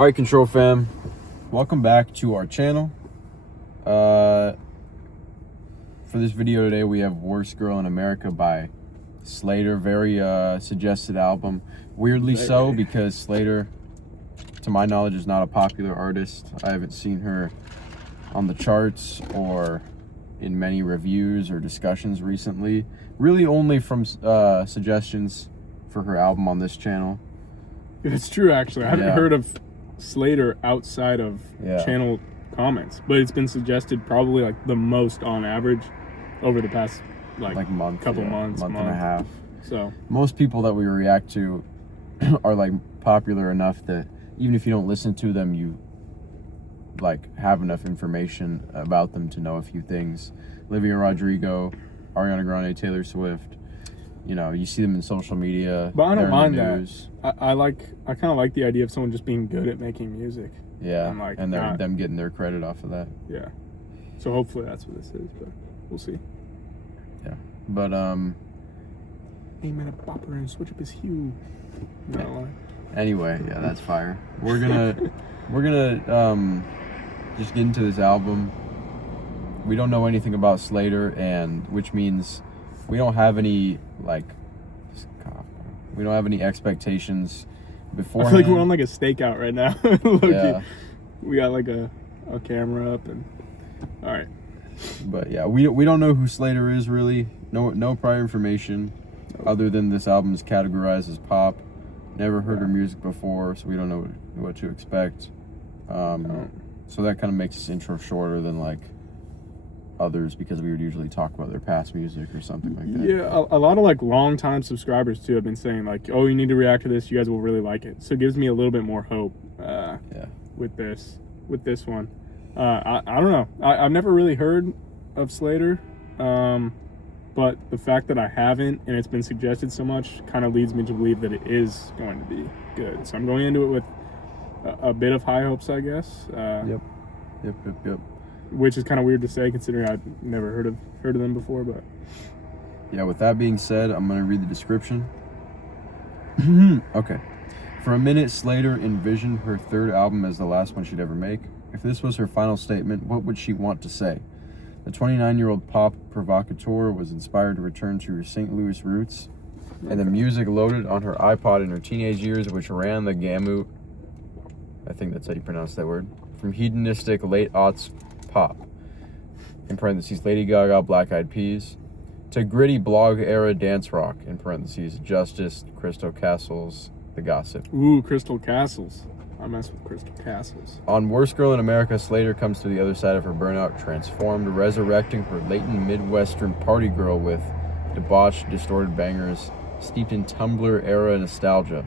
All right, Control Fam, welcome back to our channel. For this video today, we have Worst Girl in America by Slayyyter. Very suggested album. Weirdly so, because Slayyyter, to my knowledge, is not a popular artist. I haven't seen her on the charts or in many reviews or discussions recently. Really only from suggestions for her album on this channel. It's true, actually. I haven't heard of Slayyyter outside of channel comments, but it's been suggested probably like the most on average over the past like month, couple months, month and a half. So most people that we react to are like popular enough that even if you don't listen to them, you like have enough information about them to know a few things. Olivia Rodrigo, Ariana Grande, Taylor Swift. You know, you see them in social media. But I don't mind that. I kind of like the idea of someone just being good at making music. Yeah, and them getting their credit off of that. Yeah. So hopefully that's what this is, but we'll see. Yeah, but aim at a bopper and switch up his hue. No. Anyway, yeah, that's fire. We're gonna just get into this album. We don't know anything about Slayyyter, and which means we don't have any expectations before. I feel like we're on like a stakeout right now. Yeah. We got like a camera up and all right. But yeah, we don't know who Slayyyter is really. No prior information other than this album is categorized as pop. Never heard her music before, so we don't know what to expect. So that kind of makes this intro shorter than like others, because we would usually talk about their past music or something like that. Yeah, a lot of like long-time subscribers too have been saying like, oh, you need to react to this, you guys will really like it. So it gives me a little bit more hope with this one. I don't know. I've never really heard of Slayyyter, but the fact that I haven't and it's been suggested so much kind of leads me to believe that it is going to be good. So I'm going into it with a bit of high hopes, I guess. Yep. Which is kind of weird to say considering I've never heard of them before, but yeah. With that being said, I'm gonna read the description. Okay. For a minute, Slayyyter envisioned her third album as the last one she'd ever make. If this was her final statement, what would she want to say? The 29-year-old pop provocateur was inspired to return to her St. Louis roots, and the music loaded on her iPod in her teenage years, which ran the gamut. I think that's how you pronounce that word. From hedonistic late aughts pop, in parentheses Lady Gaga, Black Eyed Peas, to gritty blog era dance rock, in parentheses Justice, Crystal Castles, The Gossip. Ooh, Crystal Castles. I mess with Crystal Castles. On Worst Girl in America, Slayyyter comes to the other side of her burnout, transformed, resurrecting her latent Midwestern party girl with debauched, distorted bangers steeped in Tumblr era nostalgia.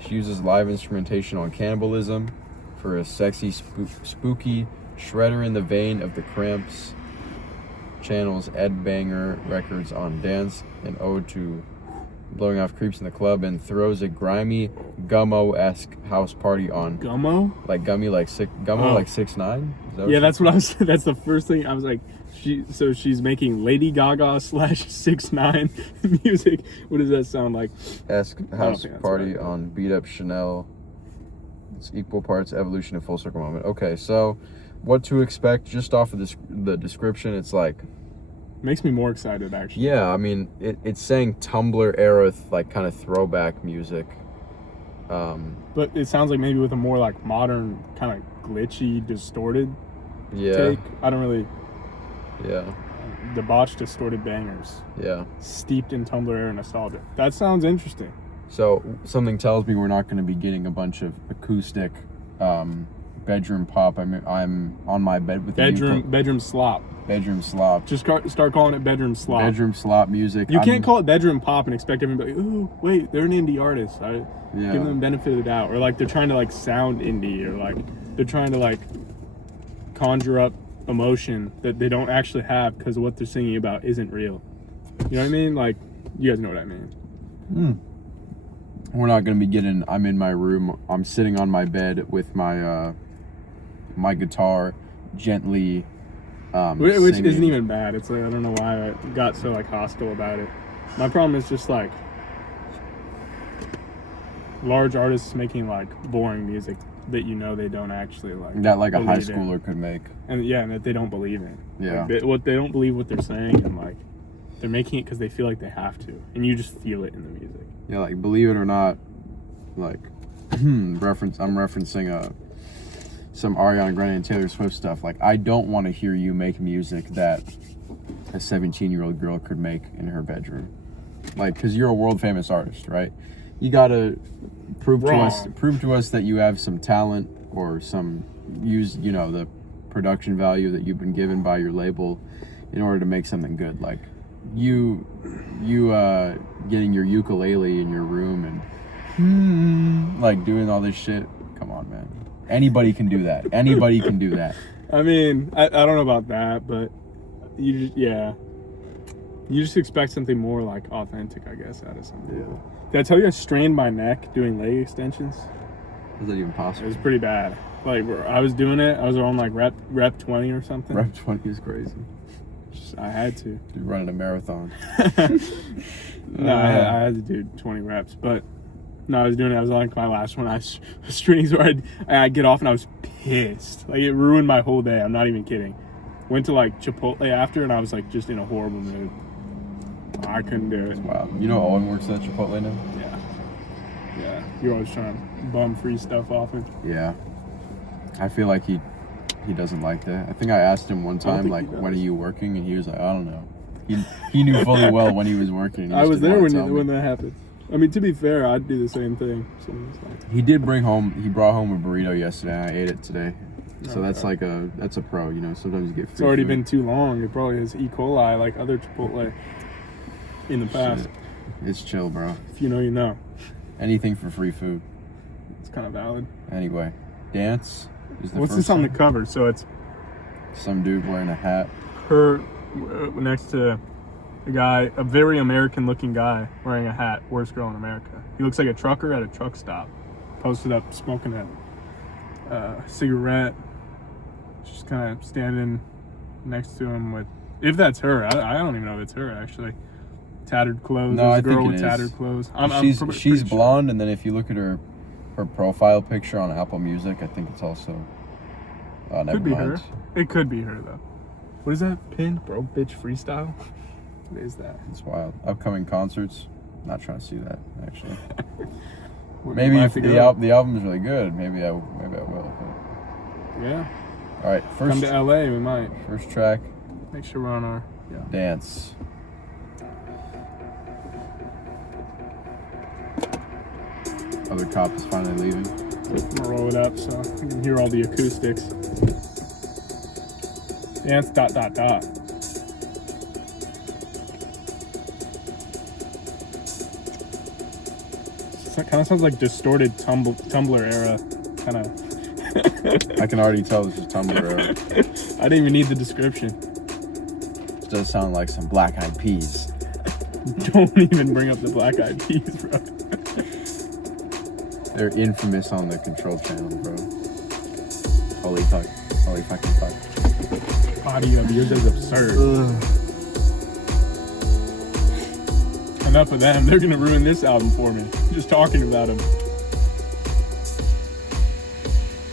She uses live instrumentation on cannibalism for a sexy, spooky shredder in the vein of the Cramps, channels Ed Banger records on dance, an ode to blowing off creeps in the club, and throws a grimy Gummo-esque house party on Gummo? Like gummy, like Gummo, like 6ix9ine? Yeah, that's what I was. That's the first thing I was like. She's making Lady Gaga / 6ix9ine music. What does that sound like? Esque house party on beat up Chanel. It's equal parts evolution and full circle moment. Okay, so what to expect just off of the description? It's like makes me more excited actually. Yeah, I mean it's saying Tumblr era like kind of throwback music. But it sounds like maybe with a more like modern kind of glitchy, distorted take. I don't really. Yeah. Debauched, distorted bangers. Yeah. Steeped in Tumblr era nostalgia. That sounds interesting. So something tells me we're not going to be getting a bunch of acoustic bedroom pop. I mean, I'm on my bed with bedroom slop. Bedroom slop. Just start calling it bedroom slop. Bedroom slop music. You can't call it bedroom pop and expect everybody, ooh, wait, they're an indie artist. Give them the benefit of the doubt. Or like they're trying to like sound indie, or like they're trying to like conjure up emotion that they don't actually have because what they're singing about isn't real. You know what I mean? Like, you guys know what I mean. We're not going to be getting, I'm in my room, I'm sitting on my bed with my my guitar gently which singing. isn't even bad. It's like, I don't know why I got so like hostile about it. My problem is just like large artists making like boring music that you know they don't actually like. That like a high believe in. schooler could make. And yeah, and that they don't believe in. Yeah. Like they don't believe what they're saying, and like they're making it because they feel like they have to, and you just feel it in the music. Yeah, like believe it or not, like I'm referencing some Ariana Grande and Taylor Swift stuff. Like, I don't want to hear you make music that a 17-year-old girl could make in her bedroom. Like, because you're a world famous artist, right? You gotta prove to us that you have some talent or the production value that you've been given by your label in order to make something good. Like you getting your ukulele in your room and like doing all this shit. Come on, man. Anybody can do that. Anybody can do that. I mean, I don't know about that, but you just expect something more like authentic, I guess, out of some people. Did I tell you I strained my neck doing leg extensions? Is that even possible? It was pretty bad. Like, I was doing it. I was on like rep 20 or something. Rep 20 is crazy. I had to. You're running a marathon. No, I had to do 20 reps, but no, I was doing it. I was on like my last one. I was straining so I'd get off and I was pissed. Like, it ruined my whole day. I'm not even kidding. Went to like Chipotle after and I was like just in a horrible mood. I couldn't do it. Wow. You know Owen works at Chipotle now? Yeah. You're always trying to bum free stuff off him. Yeah. I feel like he doesn't like that. I think I asked him one time, like, when are you working? And he was like, I don't know. He knew fully well when he was working. I was there when that happened. I mean, to be fair, I'd do the same thing. He brought home a burrito yesterday and I ate it today. So that's a pro, you know. Sometimes you get free It's already food. been too long. It probably has E. coli like other Chipotle in the past. Shit. It's chill, bro. If you know, you know. Anything for free food. It's kind of valid. Anyway, dance is the What's first this on the song. cover? So it's Some dude wearing a hat. her next to a guy, a very American-looking guy wearing a hat. Worst girl in America. He looks like a trucker at a truck stop, posted up, smoking a cigarette. Just kind of standing next to him with, if that's her, I don't even know if it's her actually. Tattered clothes. No, I There's a girl think it with is. tattered clothes. She's blonde, and then if you look at her profile picture on Apple Music, I think it's also. Never Could be mind. her. It could be her though. What is that pin? Bro, bitch, freestyle. What is that? It's wild. Upcoming concerts. Not trying to see that actually. We Maybe might if have the to go. the album is really good, maybe I will. But... Yeah. All right, Come to LA, we might. first track, Make sure we're on our. Yeah. Dance. Other cop is finally leaving. I'm gonna roll it up so you can hear all the acoustics. Dance ... It kind of sounds like distorted Tumblr era, kind of. I can already tell this is Tumblr. I didn't even need the description. It does sound like some Black Eyed Peas. Don't even bring up the Black Eyed Peas, bro. They're infamous on the Control channel, bro. Holy fucking fuck. Body of yours is absurd. Enough of them. They're gonna ruin this album for me. Just talking about them.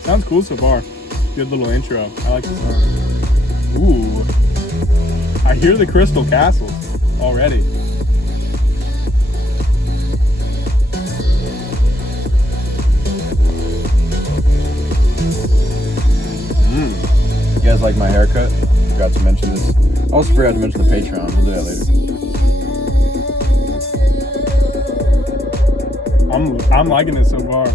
Sounds cool so far. Good little intro. I like the song. Ooh. I hear the Crystal Castles already. You guys like my haircut? Forgot to mention this. I also forgot to mention the Patreon. We'll do that later. I'm liking it so far.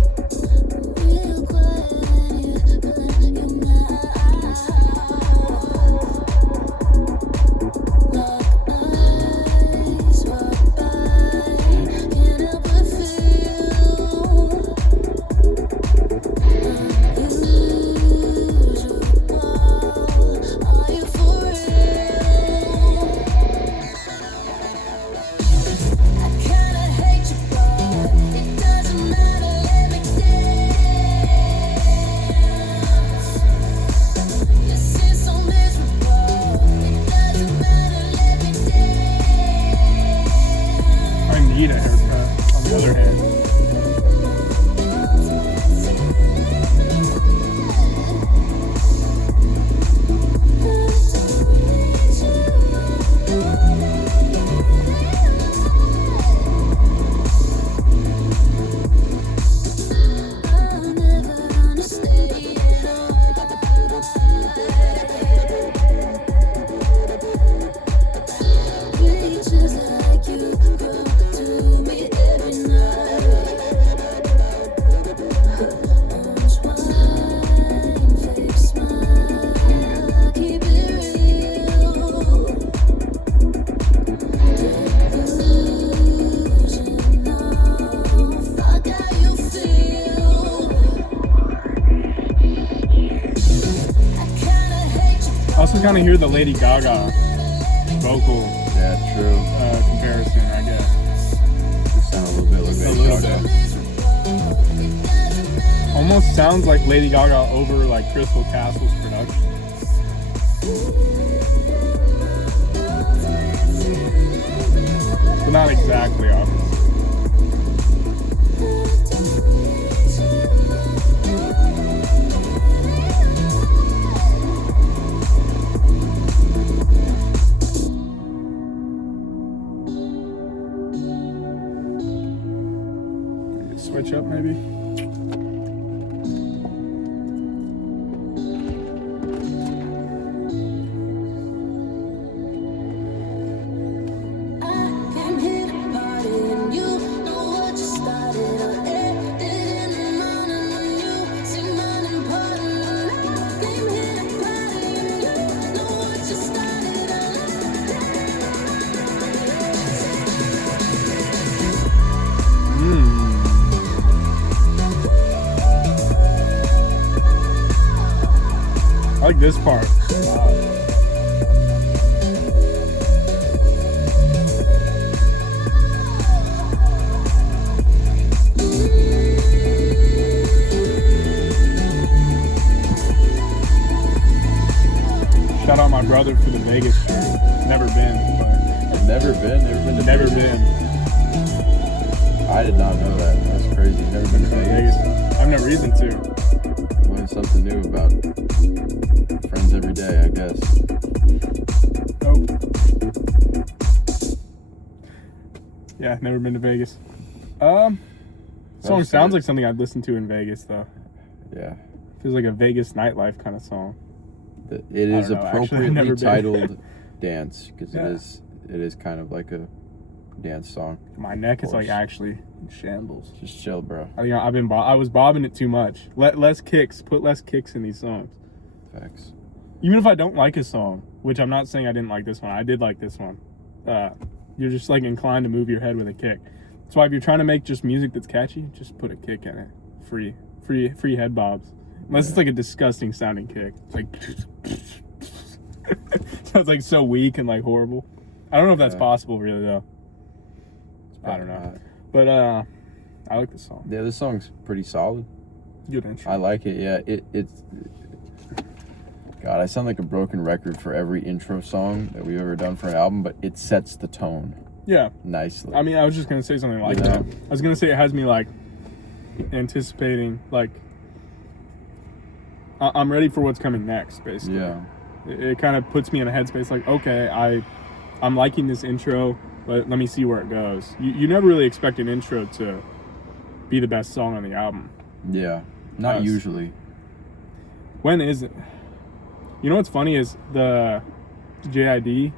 also kind of hear the Lady Gaga vocal true. comparison, I guess. Just sound a little bit like Lady Gaga. Almost sounds like Lady Gaga over like Crystal Castle's production. But not exactly, obviously. Switch up maybe. I like this part. Shout out my brother for the Vegas shirt. Never been, but Never been to never Vegas? been. I did not know that. That's crazy. Never been to Vegas. I have no reason to. Learn something new about friends every day, I guess. Oh. Yeah, never been to Vegas. Song That's sounds good. like something I'd listen to in Vegas though. Yeah. Feels like a Vegas nightlife kind of song. It I is don't know, actually, I've appropriately never been. titled Dance, because Yeah. it is kind of like a dance song. My neck is like course. actually in shambles. Just chill, bro. I was bobbing it too much. Less kicks. Put less kicks in these songs. Facts. Even if I don't like a song, which I'm not saying I didn't like this one. I did like this one. You're just like inclined to move your head with a kick. That's why if you're trying to make just music that's catchy, just put a kick in it. Free head bobs. Unless it's like a disgusting sounding kick. It's like sounds like so weak and like horrible. I don't know if that's possible really though. I don't know. Not. But I like this song. Yeah, this song's pretty solid. Good intro. I like it. Yeah, it's. God, I sound like a broken record for every intro song that we've ever done for an album, but it sets the tone Yeah. nicely. I mean, I was just gonna say something like You know? that. I was gonna say it has me like anticipating, like I'm ready for what's coming next. Basically, Yeah. It kind of puts me in a headspace like, okay, I'm liking this intro, but let me see where it goes. You never really expect an intro to be the best song on the album. Yeah. Not Yes. usually. When is it? You know what's funny is the JID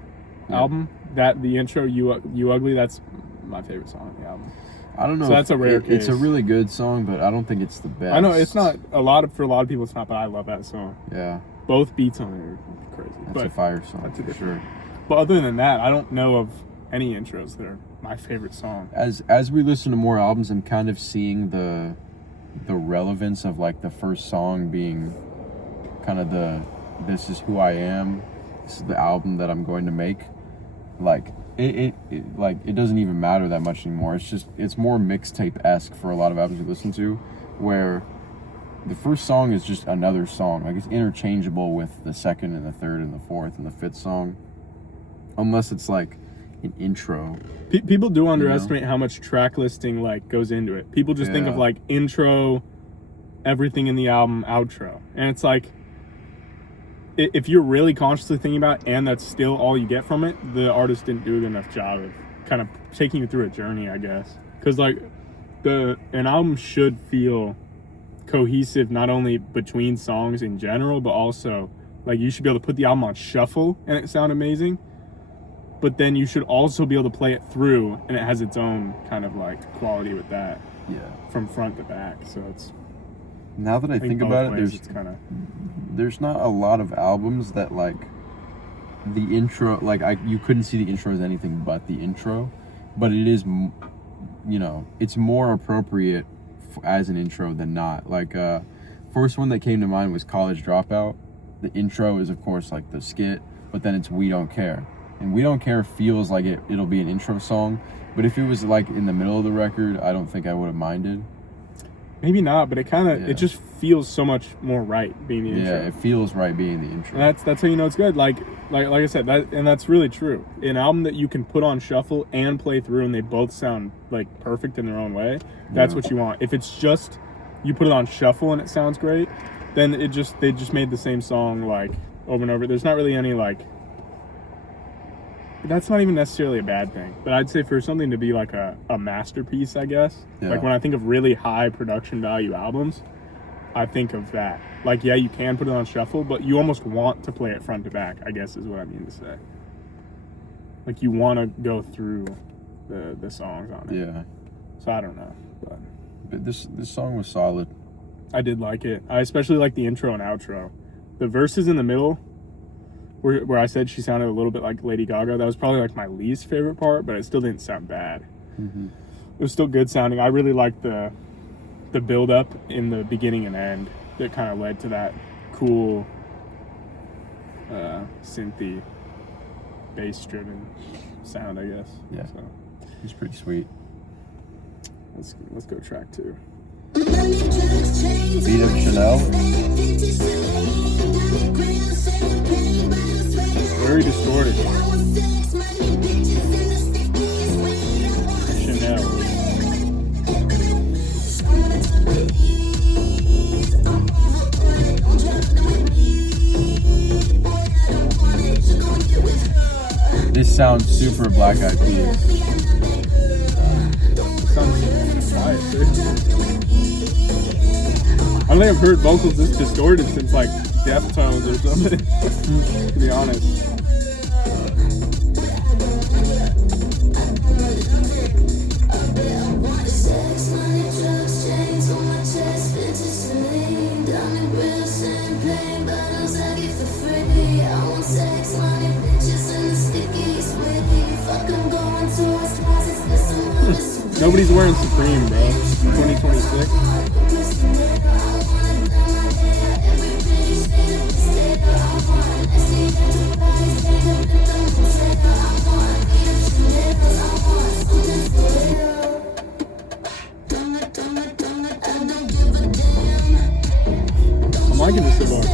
album, that the intro you Ugly, that's my favorite song on the album. I don't know. So that's a rare It's a case. really good song, but I don't think it's the best. I know it's not for a lot of people it's not, but I love that song. Yeah. Both beats on it are crazy. That's But a fire song that's a for different- sure. But other than that, I don't know of any intros that are my favorite song. As we listen to more albums, I'm kind of seeing the relevance of like the first song being kind of this is who I am. This is the album that I'm going to make. Like it doesn't even matter that much anymore. It's more mixtape-esque for a lot of albums we listen to, where the first song is just another song. Like it's interchangeable with the second and the third and the fourth and the fifth song, unless it's like an intro. People do underestimate how much track listing like goes into it. People just think of Yeah. like intro, everything in the album, outro, and it's like if you're really consciously thinking about it and that's still all you get from it, the artist didn't do a good enough job of kind of taking you through a journey, I guess. Because like an album should feel cohesive, not only between songs in general, but also like you should be able to put the album on shuffle and it sound amazing. But then you should also be able to play it through and it has its own kind of like quality with that Yeah. from front to back. So it's Now that I think both about it, ways it's kind of there's not a lot of albums that like the intro, like you couldn't see the intro as anything but the intro, but it is, it's more appropriate as an intro than not. Like first one that came to mind was College Dropout. the intro is, of course, like the skit, but then it's We Don't Care. And We Don't Care feels like it'll be an intro song, but if it was like in the middle of the record, I don't think I would have minded. Maybe not, but it kind of, it just feels so much more right being the intro. Yeah, it feels right being the intro. And that's how you know it's good. Like I said, that's really true. An album that you can put on shuffle and play through, and they both sound like perfect in their own way. That's what you want. If it's just you put it on shuffle and it sounds great, then they just made the same song like over and over. There's not really any like. That's not even necessarily a bad thing, but I'd say for something to be like a masterpiece, I guess, like when I think of really high production value albums, I think of that. Like, yeah, you can put it on shuffle, but you almost want to play it front to back, I guess is what I mean to say. Like, you want to go through the songs on it. Yeah. So I don't know, but this song was solid. I did like it. I especially like the intro and outro. The verses in the middle, where I said she sounded a little bit like Lady Gaga, that was probably like my least favorite part, but it still didn't sound bad. Mm-hmm. It was still good sounding. I really liked the build up in the beginning and end that kind of led to that cool synthy bass driven sound, I guess. Yeah. So It's pretty sweet. let's go track 2. Beat of Chanel. Very distorted. Chanel. This sounds super Black Eyed Peas. Sounds quiet, too. I don't think I've heard vocals this distorted since like Deftones or something. To be honest. Nobody's wearing Supreme, bro. 2026. I'm liking this so far.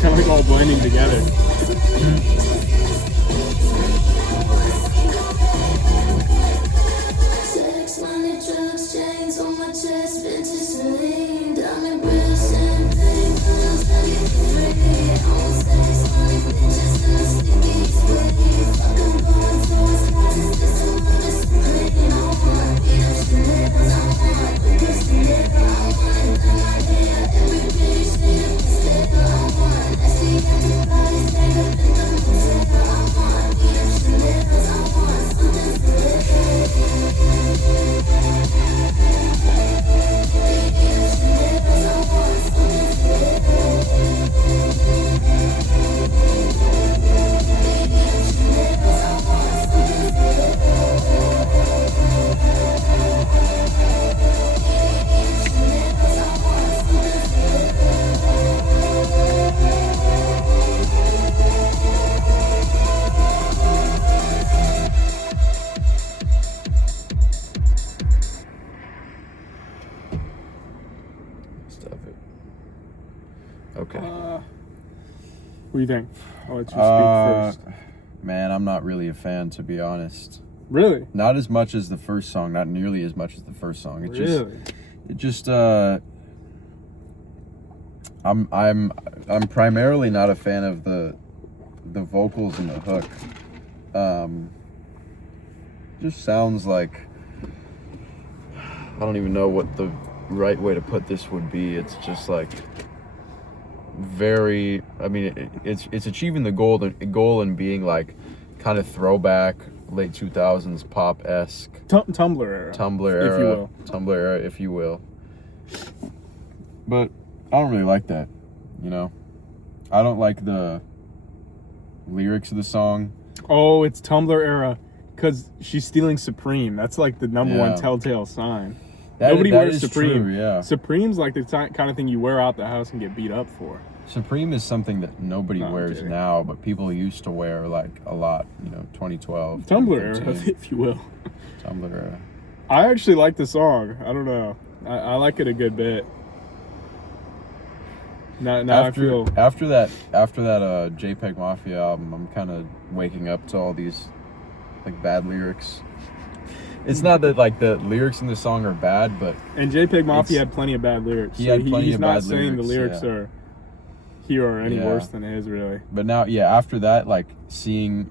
Kind of like all blending together. Stuff it. Okay. What do you think? I'll let you speak first. Man, I'm not really a fan, to be honest. Really? Not as much as the first song. Not nearly as much as the first song. It Really? just I'm primarily not a fan of the vocals and the hook. Just sounds like, I don't even know what the right way to put this would be. It's just like very, I mean, it's achieving the goal and being like kind of throwback late 2000s pop-esque. Tumblr era. Tumblr era, if you will. But I don't really like that, you know? I don't like the lyrics of the song. Oh, it's Tumblr era. Because she's stealing Supreme. That's like the number one telltale sign. Nobody wears Supreme. True, yeah. Supreme's like the kind of thing you wear out the house and get beat up for. Supreme is something that nobody wears now, but people used to wear like a lot, you know, 2012. Tumblr era, if you will. Tumblr era. I actually like the song. I don't know. I like it a good bit. Now after that JPEG Mafia album, I'm kind of waking up to all these like bad lyrics. It's not that like the lyrics in the song are bad, but and JPEG Mafia had plenty of bad lyrics. He's not saying the lyrics are here or any worse than his, really. But now, after that, like seeing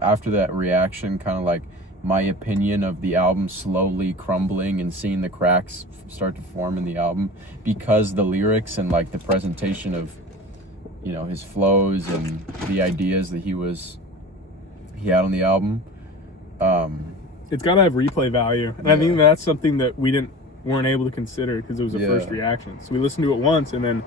after that reaction, kind of like my opinion of the album slowly crumbling and seeing the cracks start to form in the album because the lyrics and like the presentation of, you know, his flows and the ideas that he had on the album. It's got to have replay value, and I think that's something that we weren't able to consider because it was a first reaction. So we listened to it once, and then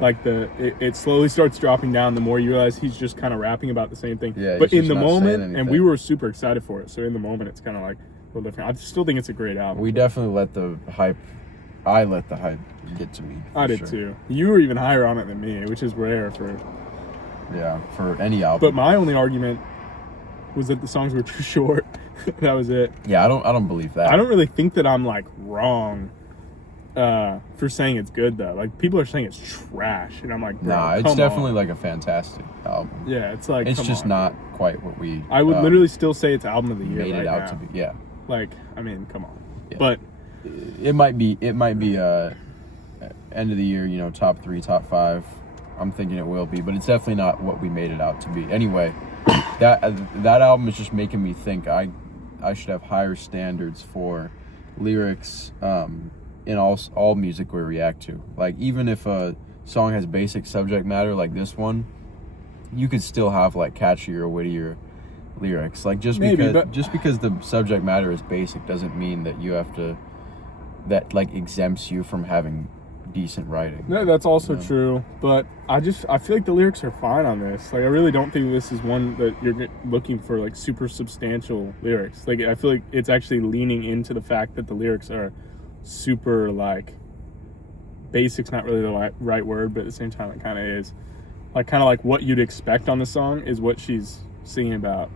like it slowly starts dropping down the more you realize he's just kind of rapping about the same thing. But in the moment, and we were super excited for it, so in the moment it's kind of like a little different. I still think it's a great album. We definitely let the hype get to me. I did too. You were even higher on it than me, which is rare for any album. But my only argument was that the songs were too short. That was it. Yeah, I don't believe that. I don't really think that I'm like wrong for saying it's good though. Like people are saying it's trash, and I'm like, bro, nah, it's definitely like a fantastic album. Yeah, it's like it's just not quite what we. I would literally still say it's album of the year. Made it out to be, yeah. Like, I mean, come on. Yeah. But it might be end of the year, you know, top 3, top 5. I'm thinking it will be, but it's definitely not what we made it out to be. Anyway, that album is just making me think I should have higher standards for lyrics in all music we react to. Like, even if a song has basic subject matter like this one, you could still have like catchier, wittier lyrics. Like just because the subject matter is basic doesn't mean that you have to like exempts you from having decent writing. No, that's also true, but I feel like the lyrics are fine on this. Like, I really don't think this is one that you're looking for like super substantial lyrics. Like, I feel like it's actually leaning into the fact that the lyrics are super like basic's not really the right word, but at the same time it kind of is. Like, kind of like what you'd expect on the song is what she's singing about.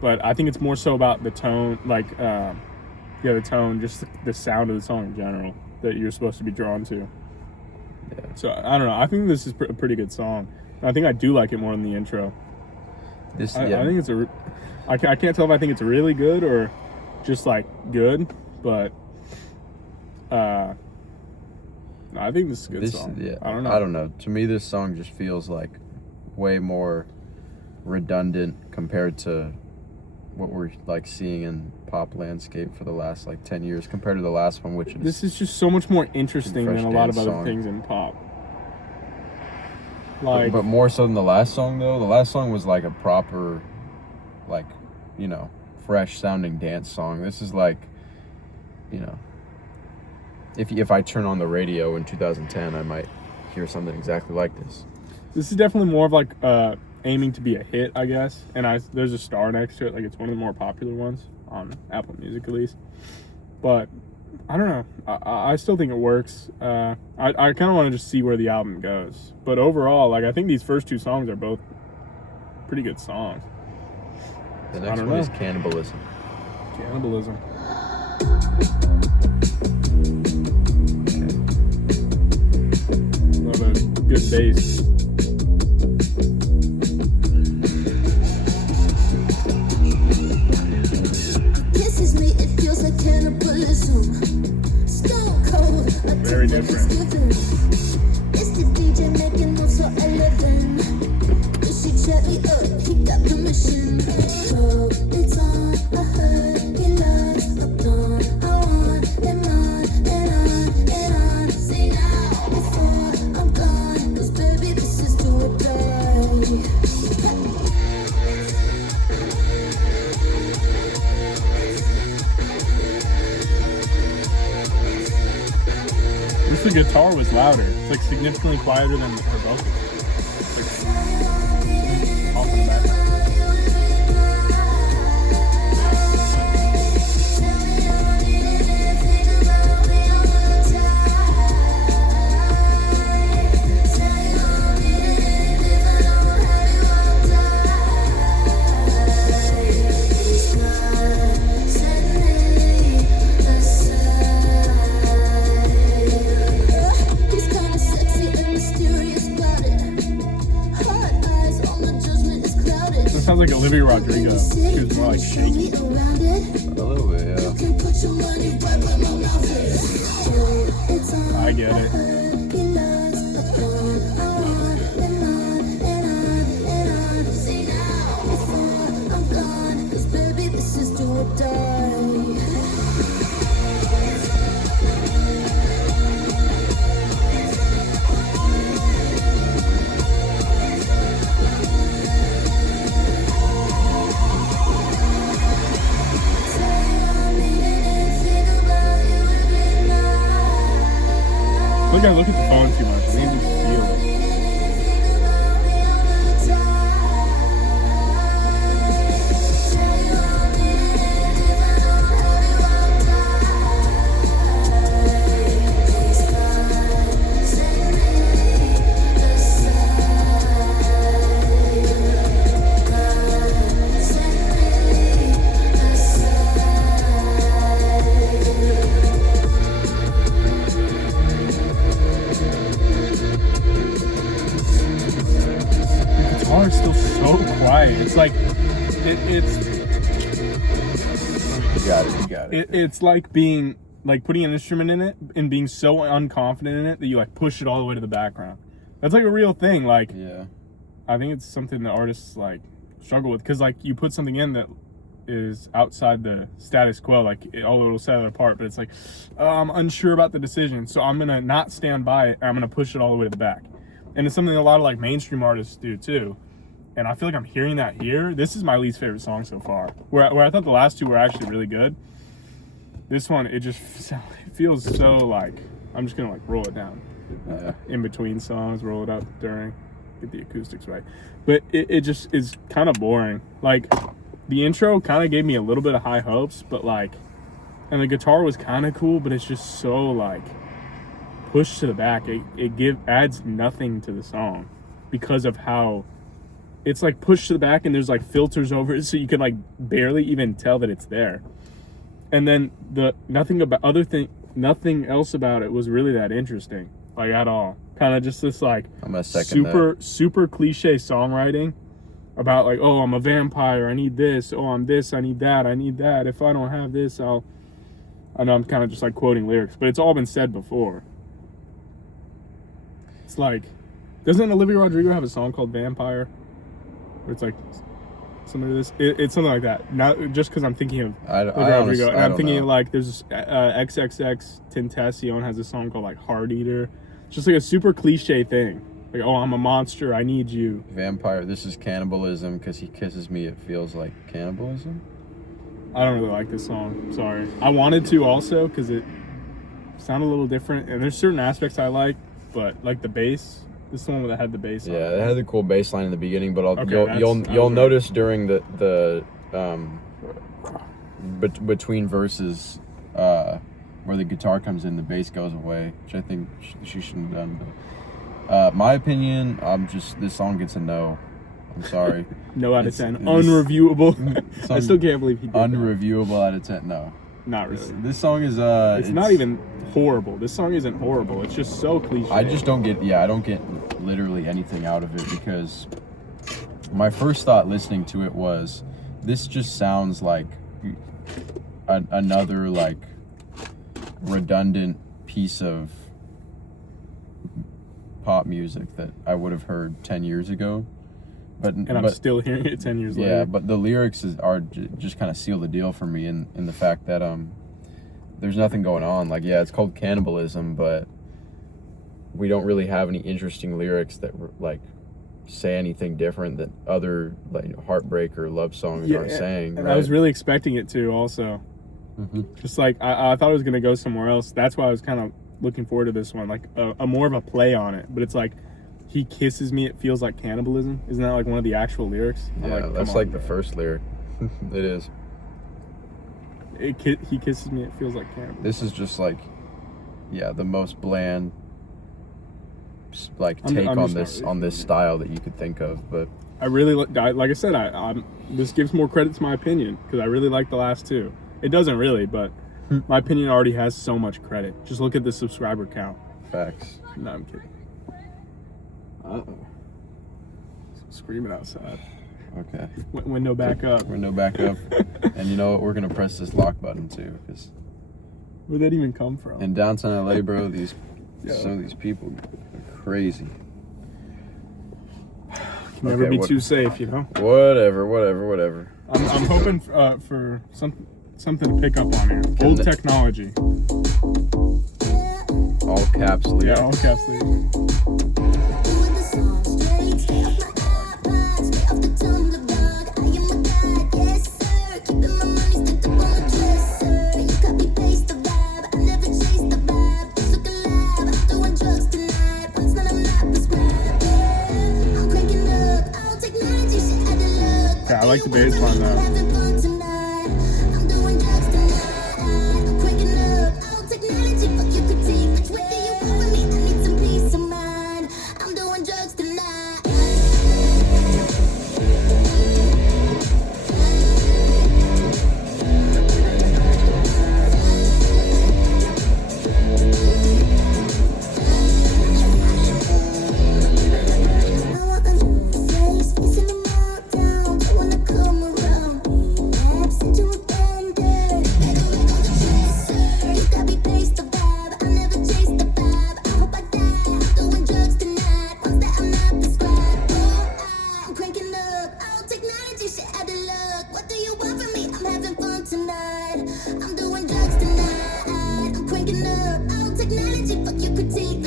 But I think it's more so about the tone, like the tone, just the sound of the song in general that you're supposed to be drawn to. Yeah. So I don't know. I think this is a pretty good song. I think I do like it more than the intro. I think it's I can't tell if I think it's really good or just like good, but I think this is a good song. Yeah, I don't know. To me, this song just feels like way more redundant compared to what we're like seeing in pop landscape for the last like 10 years compared to the last one, which is this is just so much more interesting than a lot of other things in pop. Like, but more so than the last song though. The last song was like a proper, like, you know, fresh sounding dance song. This is like, you know, if I turn on the radio in 2010, I might hear something exactly like this. This is definitely more of like aiming to be a hit, I guess. And there's a star next to it. Like, it's one of the more popular ones on Apple Music, at least. But I don't know. I still think it works. I kind of want to just see where the album goes. But overall, like, I think these first two songs are both pretty good songs. The next one is Cannibalism. Cannibalism. Love a good bass. Kisses me, it feels like cannibalism. Stone cold, like very different. It's the DJ making moves for a living. She check me up, he got permission. So it's on, I heard he loves up on. I want him on and on and on. Say now before I'm gone, 'cause baby this is do or die. I wish the guitar was louder. It's like significantly quieter than her vocals. It's like off in the background. He's kinda sexy and mysterious about it. Hot eyes, all the judgment is clouded. It sounds like Olivia Rodrigo. She was more like shaky. A little bit, yeah. I get it. I think I look at the phone too much. I think I just feel it. The guitar is still so quiet. It's like You got it. it's like being like putting an instrument in it and being so unconfident in it that you like push it all the way to the background. That's like a real thing. Like Yeah. I think it's something that artists like struggle with because like you put something in that is outside the status quo, like it'll set it apart, but it's like I'm unsure about the decision, so I'm gonna not stand by it and I'm gonna push it all the way to the back. And it's something a lot of like mainstream artists do too. And I feel like I'm hearing that here. This is my least favorite song so far. Where I thought the last two were actually really good. This one, it feels so like I'm just gonna like roll it down in between songs, roll it up during, get the acoustics right. But it just is kind of boring. Like the intro kind of gave me a little bit of high hopes, but like, and the guitar was kind of cool, but it's just so like pushed to the back. It adds nothing to the song because of how it's like pushed to the back and there's like filters over it, so you can like barely even tell that it's there. And then nothing else about it was really that interesting, like at all. Kind of just this like I'm gonna second super cliche songwriting about like, oh, I'm a vampire, I need this, oh, I'm this, I need that, if I don't have this, I know I'm kind of just like quoting lyrics, but it's all been said before. It's like, doesn't Olivia Rodrigo have a song called Vampire? Where it's like similar to this? It's something like that. Not just because I'm thinking of Olivia Rodrigo. And I'm thinking of like, there's XXX Tentacion has a song called like Heart Eater. It's just like a super cliche thing. Like, oh, I'm a monster, I need you. Vampire, this is cannibalism because he kisses me, it feels like cannibalism. I don't really like this song, sorry. I wanted to also because it sounded a little different, and there's certain aspects I like, but like the bass, this is the one that had the bass on Yeah, it. it had the cool bass line in the beginning, but Okay, you'll notice during the between verses where the guitar comes in, the bass goes away, which I think she shouldn't have done. But, my opinion, this song gets a no. I'm sorry. No out of 10. Unreviewable. I still can't believe he did that. Unreviewable out of 10. No. Not really. This song is it's not even horrible. This song isn't horrible. It's just so cliche. I don't get literally anything out of it, because my first thought listening to it was, this just sounds like another like redundant piece of pop music that I would have heard 10 years ago. And I'm still hearing it 10 years later. Yeah, but the lyrics just kind of seal the deal for me in the fact that there's nothing going on. Like, yeah, it's called cannibalism, but we don't really have any interesting lyrics that like say anything different that other like heartbreak or love songs aren't saying. And right? I was really expecting it to also. Mm-hmm. Just like I thought it was gonna go somewhere else. That's why I was kind of looking forward to this one, like a more of a play on it. But it's like, he kisses me, it feels like cannibalism. Isn't that like one of the actual lyrics? Yeah, like, that's like the first lyric. It is. He kisses me, it feels like cannibalism. This is just like, yeah, the most bland like take on this style that you could think of. But I really like I said, this gives more credit to my opinion because I really like the last two. It doesn't really, but my opinion already has so much credit. Just look at the subscriber count. Facts. No, I'm kidding. Uh-oh. Screaming outside. Okay. Window back up. Window back up. And you know what? We're going to press this lock button too. Cause where'd that even come from? in downtown LA, bro, some of these people are crazy. Can never be too safe, you know? Whatever. I'm hoping for something to pick up on here. Old technology. All caps lyrics. Yeah, all caps lyrics. Yeah, I like the bass line though.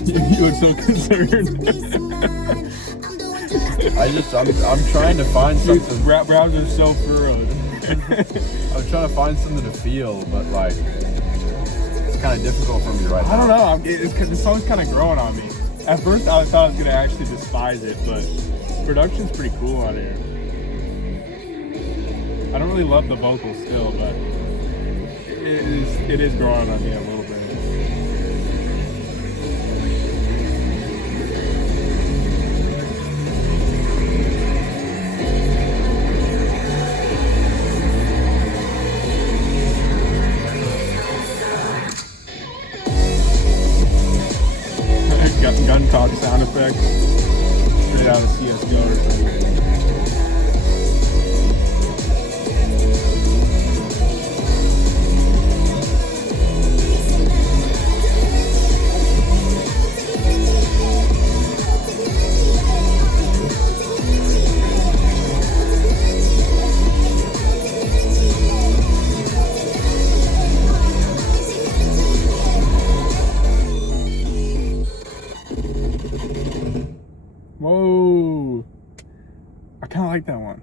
You look so concerned. I'm trying to find something. Brows are so furrowed. I'm trying to find something to feel, but like it's kind of difficult for me right now. I don't know. This song's kind of growing on me. At first, I thought I was gonna actually despise it, but production's pretty cool on here. I don't really love the vocals still, but it is growing on me a little bit. Gun cock sound effect straight out of CSGO or something. Whoa, I kind of like that one.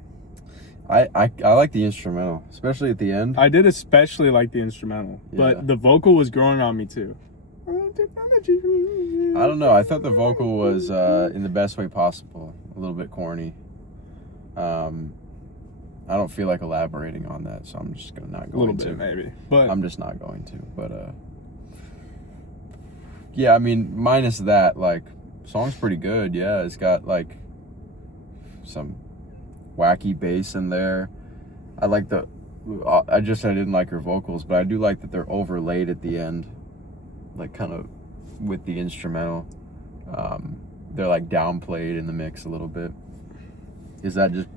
I like the instrumental, especially at the end. I did especially like the instrumental, but the vocal was growing on me too. I don't know. I thought the vocal was in the best way possible. A little bit corny. I don't feel like elaborating on that, so I'm just not going to. A little bit, maybe, but I'm just not going to. But yeah, I mean, minus that, like, song's pretty good. Yeah, it's got like some wacky bass in there. I like I didn't like her vocals, but I do like that they're overlaid at the end, like kind of with the instrumental. They're like downplayed in the mix a little bit. Is that just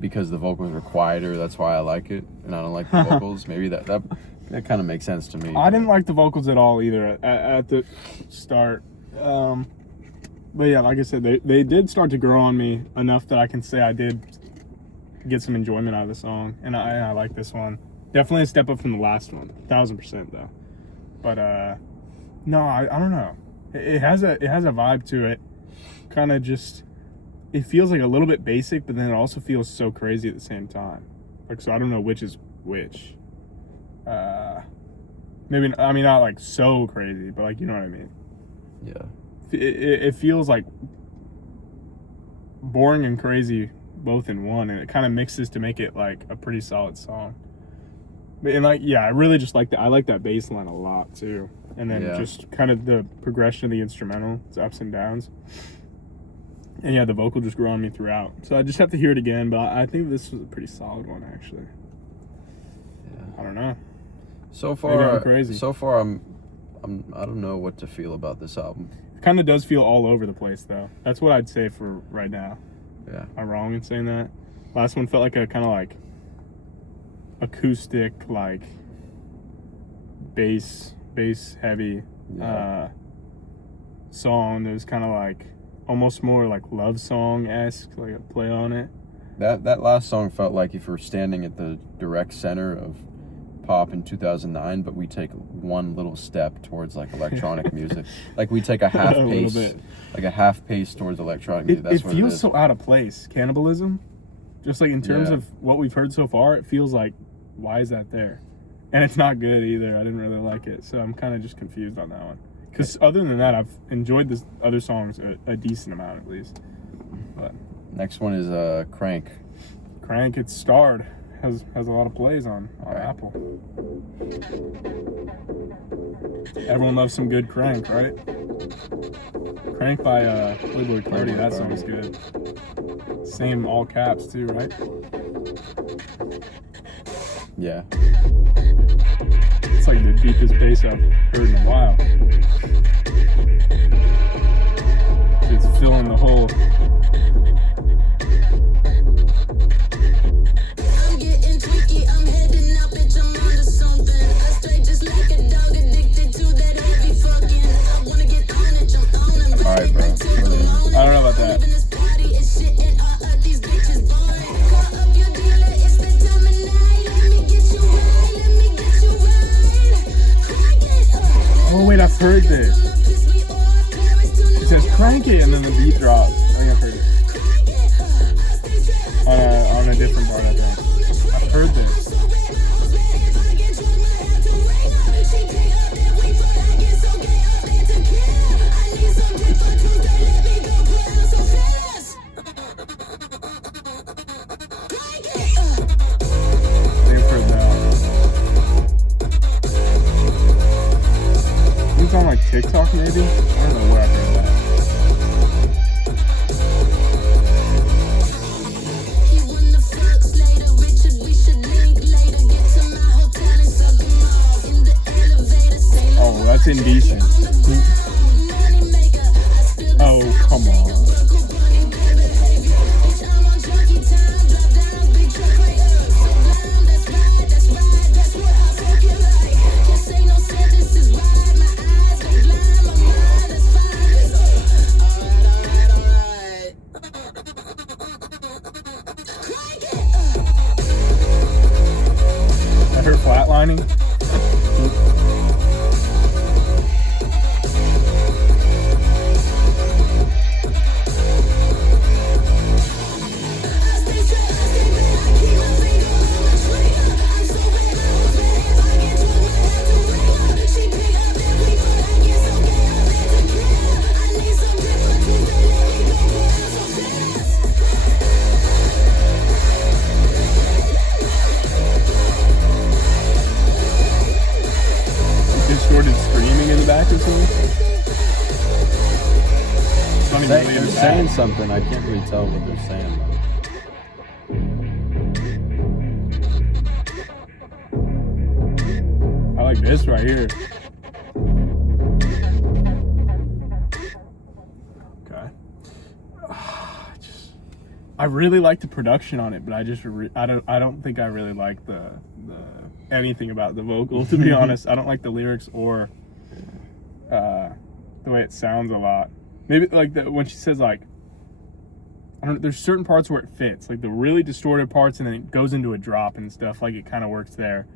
because the vocals are quieter? That's why I like it, and I don't like the vocals. Maybe that kind of makes sense to me. I didn't like the vocals at all either at the start. But yeah, like I said, they did start to grow on me enough that I can say I did get some enjoyment out of the song, and I like this one. Definitely a step up from the last one, 1000% though. But no, I don't know. It has a vibe to it. Kind of just, it feels like a little bit basic, but then it also feels so crazy at the same time. Like, so I don't know which is which. Maybe, I mean, not like so crazy, but like, you know what I mean? Yeah. It feels like boring and crazy both in one, and it kind of mixes to make it like a pretty solid song. And like, yeah, I really just like that. I like that bass line a lot too, and then just kind of the progression of the instrumental, its ups and downs, and yeah, the vocal just grew on me throughout. So I just have to hear it again, but I think this was a pretty solid one actually. Yeah. I don't know. So far, crazy. So far, I don't know what to feel about this album. It kind of does feel all over the place though. That's what I'd say for right now. Yeah. Am I wrong in saying that? Last one felt like a kind of like acoustic, like bass heavy song. It was kind of like almost more like love song-esque, like a play on it. That last song felt like if we're standing at the direct center of pop in 2009, but we take one little step towards like electronic music. Like we take a half pace, like a half pace towards electronic music. That's it what feels it is. so out of place. Cannibalism, just like in terms of what we've heard so far, it feels like, why is that there? And it's not good either. I didn't really like it, so I'm kind of just confused on that one. Because other than that, I've enjoyed this other songs a decent amount at least. But next one is Crank. Crank, it's starred. Has a lot of plays on Apple. Everyone loves some good Crank, right? Crank by Playboy Cardi. That song's good. Same all caps too, right? Yeah. It's like the deepest bass I've heard in a while. It's filling the whole. I'm getting tweaky, I'm heading out, bitch, I'm onto something. I stray just like a dog addicted to that heavy fucking. I wanna get on it, jump on and bring Alright, it bro. back to the morning. I don't know about that. Living this party is shit and all of these bitches boring. Call up your dealer, it's the time of night. Let me get you right, let me get you right. Crank it up. Oh wait, I've heard this. Piss me off, Paris to It says crank it and then the beat drops. I think I've heard it. crank it up. On a different part, I think. I've heard this. I think I've heard that. I think it's on like TikTok maybe? I don't know where I've heard that. He wanna fuck Slayyyter, Richard, we should link later. Get to my hotel and suck him off in the elevator. Say Oh, that's indecent. money maker. I still Oh, come on. buckle bunny bad behavior. Bitch, I'm on junkie time. Drop down, big truck right up. So blind, that's right, that's right. That's what I fucking like. This ain't no set, this is right. My eyes go blind, my mind is fine. Alright. Crank it. I heard flatlining. Distorted screaming in the back or something. It's not even really in They're the saying back. something. I can't really tell what they're saying though. I like this right here. Okay. I really like the production on it, but I don't think I really like the anything about the vocal, to be honest. I don't like the lyrics or the way it sounds a lot. Maybe like when she says like, I don't know, there's certain parts where it fits, like the really distorted parts, and then it goes into a drop and stuff. Like it kind of works there,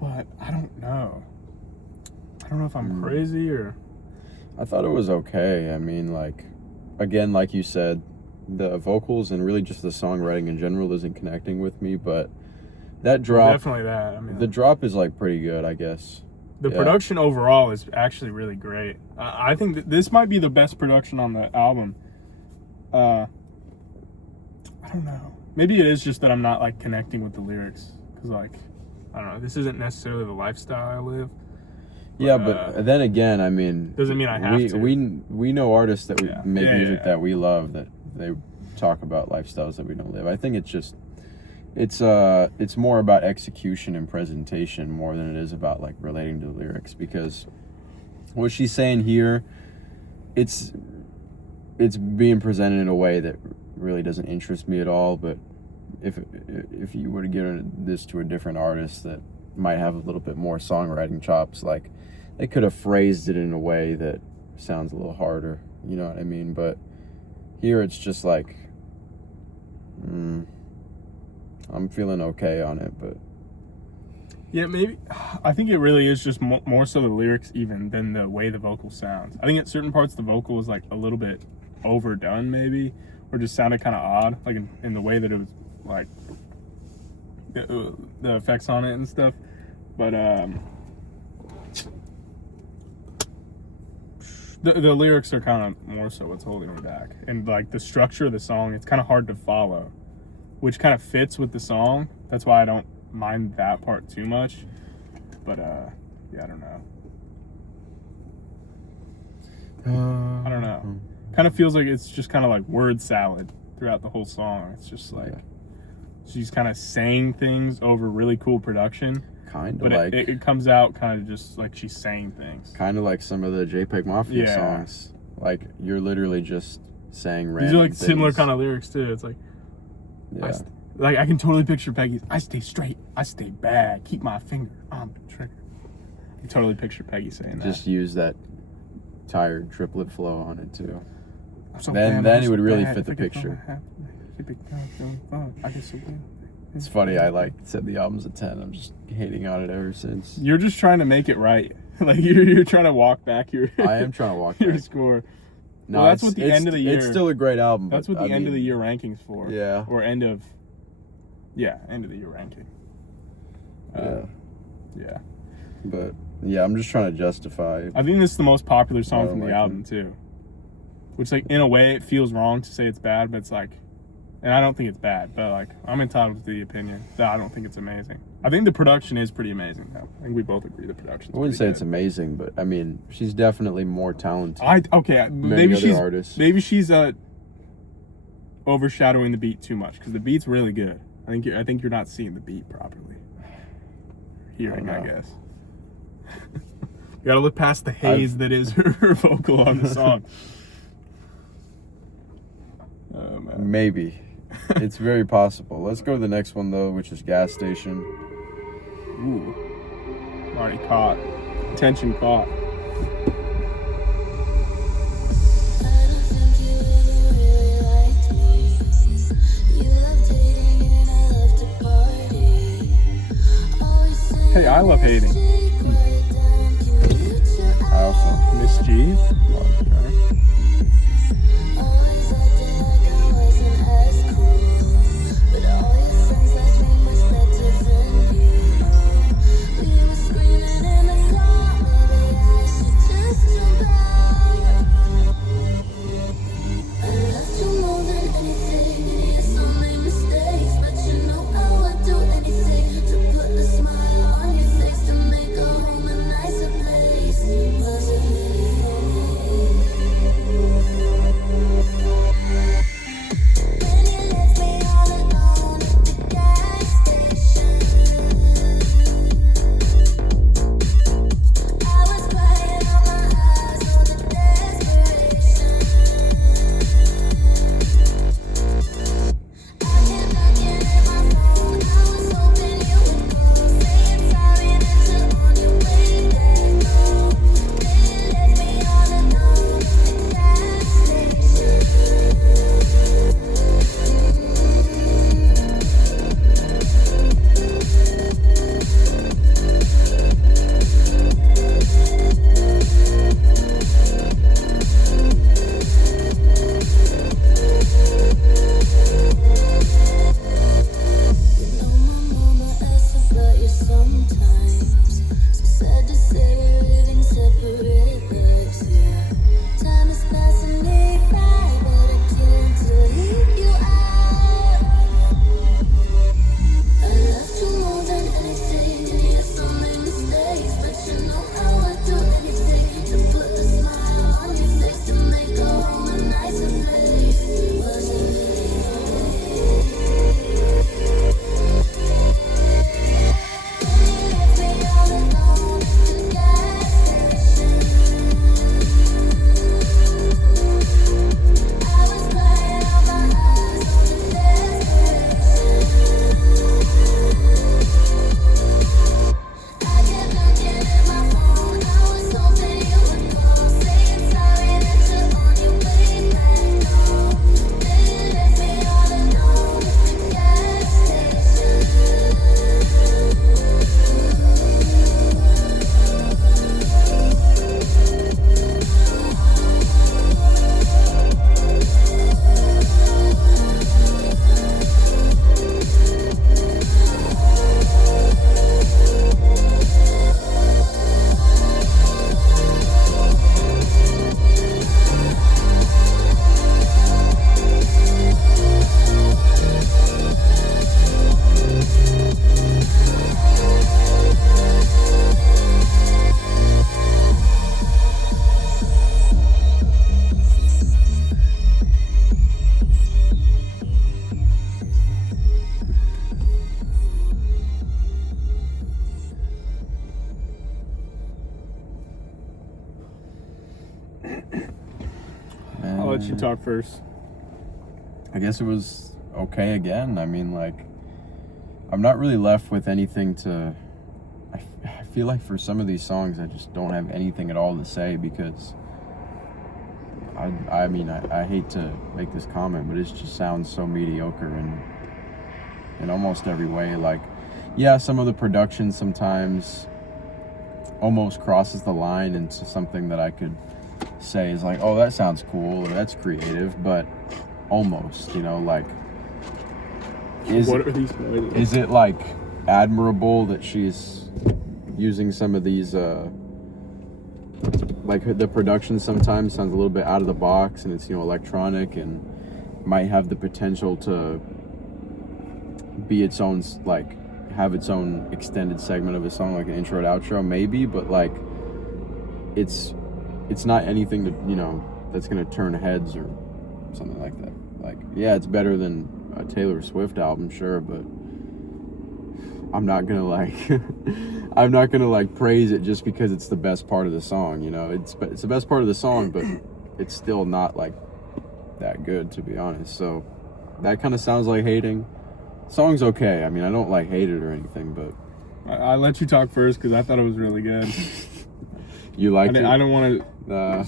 but I don't know. I don't know if I'm crazy or. I thought it was okay. I mean, like, again, like you said, the vocals and really just the songwriting in general isn't connecting with me, but that drop, definitely that. I mean, the drop is like pretty good, I guess. the production overall is actually really great. I think that this might be the best production on the album. I don't know. Maybe it is just that I'm not like connecting with the lyrics, because like, I don't know. This isn't necessarily the lifestyle I live. But then again, I mean, doesn't mean I have to. We know artists that we make music yeah. that we love, that they talk about lifestyles that we don't live. I think it's just it's more about execution and presentation more than it is about like relating to the lyrics, because what she's saying here, it's being presented in a way that really doesn't interest me at all. But if you were to give this to a different artist that might have a little bit more songwriting chops, like they could have phrased it in a way that sounds a little harder, you know what I mean? But here it's just like, I'm feeling okay on it, but yeah, maybe. I think it really is just more so the lyrics even than the way the vocal sounds. I think at certain parts the vocal was like a little bit overdone maybe, or just sounded kind of odd, like in the way that it was like the effects on it and stuff. But the lyrics are kind of more so what's holding me back, and like the structure of the song, it's kind of hard to follow, which kind of fits with the song. That's why I don't mind that part too much. But yeah, I don't know. Kind of feels like it's just kind of like word salad throughout the whole song. It's just like she's kind of saying things over really cool production. Kind of but like it comes out kind of just like she's saying things. Kind of like some of the JPEG Mafia songs. Like you're literally just saying random These are like things. similar kind of lyrics too. It's like, like I can totally picture Peggy's. I stay straight. I stay bad. Keep my finger on the trigger. I can totally picture Peggy saying that. Just use that tired triplet flow on it too. So then it would really fit the picture. I get so bad. It's funny, I said the album's a 10. I'm just hating on it ever since. You're just trying to make it right. Like you're trying to walk back your I am trying to walk your back. Score. No, well, that's what the end of the year. It's still a great album. That's what the end of the year ranking's for. Yeah. Or end of the year ranking. Yeah. But yeah, I'm just trying to justify. I think this is the most popular song from the album too. Which, like, in a way, it feels wrong to say it's bad, but it's like, and I don't think it's bad, but like, I'm entitled to the opinion that I don't think it's amazing. I think the production is pretty amazing, though. I think we both agree the production. I wouldn't say it's amazing, but I mean, she's definitely more talented. Maybe she's overshadowing the beat too much, because the beat's really good. I think you're not seeing the beat properly. Hearing, I guess. You gotta look past the haze that is her vocal on the song. Oh, man. Maybe. It's very possible. Let's go to the next one, though, which is Gas Station. Ooh. Already caught. Attention caught. Hey, I love hating. I also. Miss G. To make let you talk first. I guess it was okay again. I mean, like, I'm not really left with anything to... I feel like for some of these songs, I just don't have anything at all to say because... I mean, I hate to make this comment, but it just sounds so mediocre in almost every way. Like, yeah, some of the production sometimes almost crosses the line into something that I could say is like, oh, that sounds cool, or that's creative, but almost, you know, like, What are these noises? is it like admirable that she's using some of these like the production sometimes sounds a little bit out of the box, and it's, you know, electronic and might have the potential to be its own, like, have its own extended segment of a song, like an intro and outro, maybe, but like it's not anything to, you know, that's gonna turn heads or something like that. Like, yeah, it's better than a Taylor Swift album, sure, but I'm not gonna like praise it just because it's the best part of the song, you know. It's the best part of the song, but it's still not like that good, to be honest. So that kind of sounds like hating. Song's okay. I mean, I don't like hate it or anything, but I let you talk first because I thought it was really good. You liked it? I don't want to.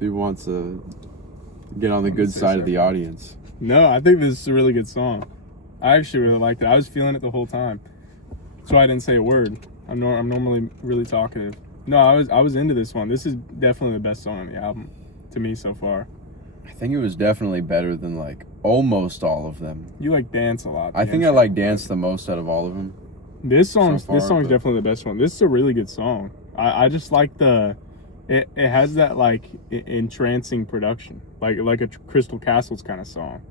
Dude wants to get on the good side of the audience. No, I think this is a really good song. I actually really liked it. I was feeling it the whole time, so I didn't say a word. I'm normally really talkative. No, I was into this one. This is definitely the best song on the album to me so far. I think it was definitely better than like almost all of them. You like dance a lot. I think I like dance the most out of all of them. This song's so far, definitely the best one. This is a really good song. I just like it has that like entrancing production, like a Crystal Castles kind of song.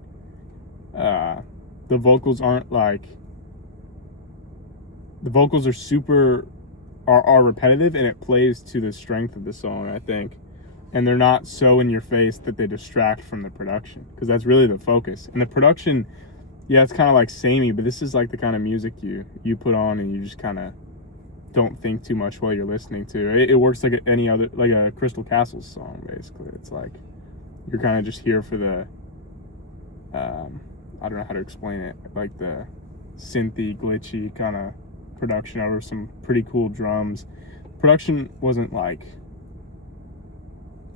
The vocals aren't like, the vocals are super repetitive, and it plays to the strength of the song, I think. And they're not so in your face that they distract from the production, because that's really the focus. And the production, yeah, it's kind of like samey, but this is like the kind of music you put on and you just kind of don't think too much while you're listening to it. It works like any other, like a Crystal Castles song, basically. It's like you're kind of just here for the I don't know how to explain it, like the synthy, glitchy kind of production over some pretty cool drums. Production wasn't like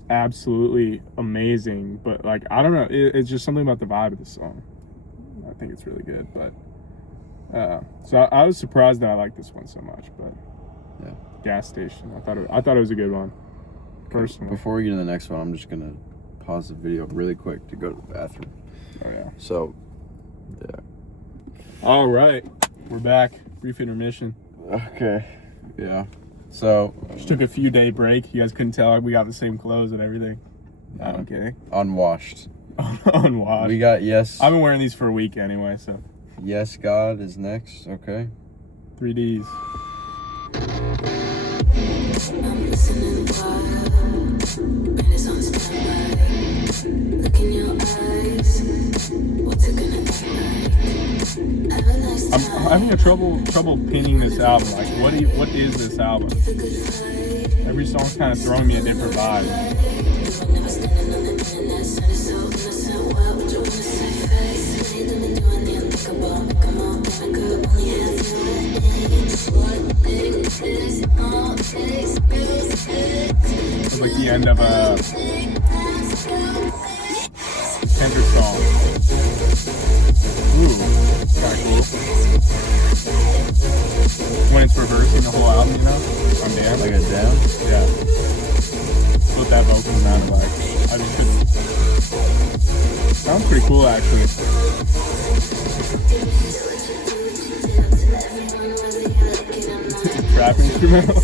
absolutely amazing, but like, I don't know, it's just something about the vibe of the song. I think it's really good, but so I was surprised that I liked this one so much. But yeah, Gas Station, I thought it was a good one personally. Before we get to the next one, I'm just gonna pause the video really quick to go to the bathroom. Oh yeah. So yeah. All right, we're back. Brief intermission. Okay. Yeah. So Just took a few day break. You guys couldn't tell we got the same clothes and everything. Yeah. I'm kidding. Unwashed. Unwashed. We got Yes. I've been wearing these for a week anyway, so. Yes God is next. Okay. 3Ds. I'm listening wild, and it's on standby. Look in your eyes, what's it gonna be like? Have a nice I'm time. having a trouble pinning this album. Like, what is this album? Give a good fight. Every song's kind of throwing me a different vibe. You were never standing on the internet, said it's so innocent. What would you wanna say? Face, ain't let me do any unthinkable. Come on, and I could only have you at one thing is all takes music. It's like the end of a Kendrick song. Ooh, kind of cool. When it's reversing the whole album, you know? On the end. Like a down. Yeah. What that vocal sounded like. I just couldn't. Sounds pretty cool, actually. Trap instrumental.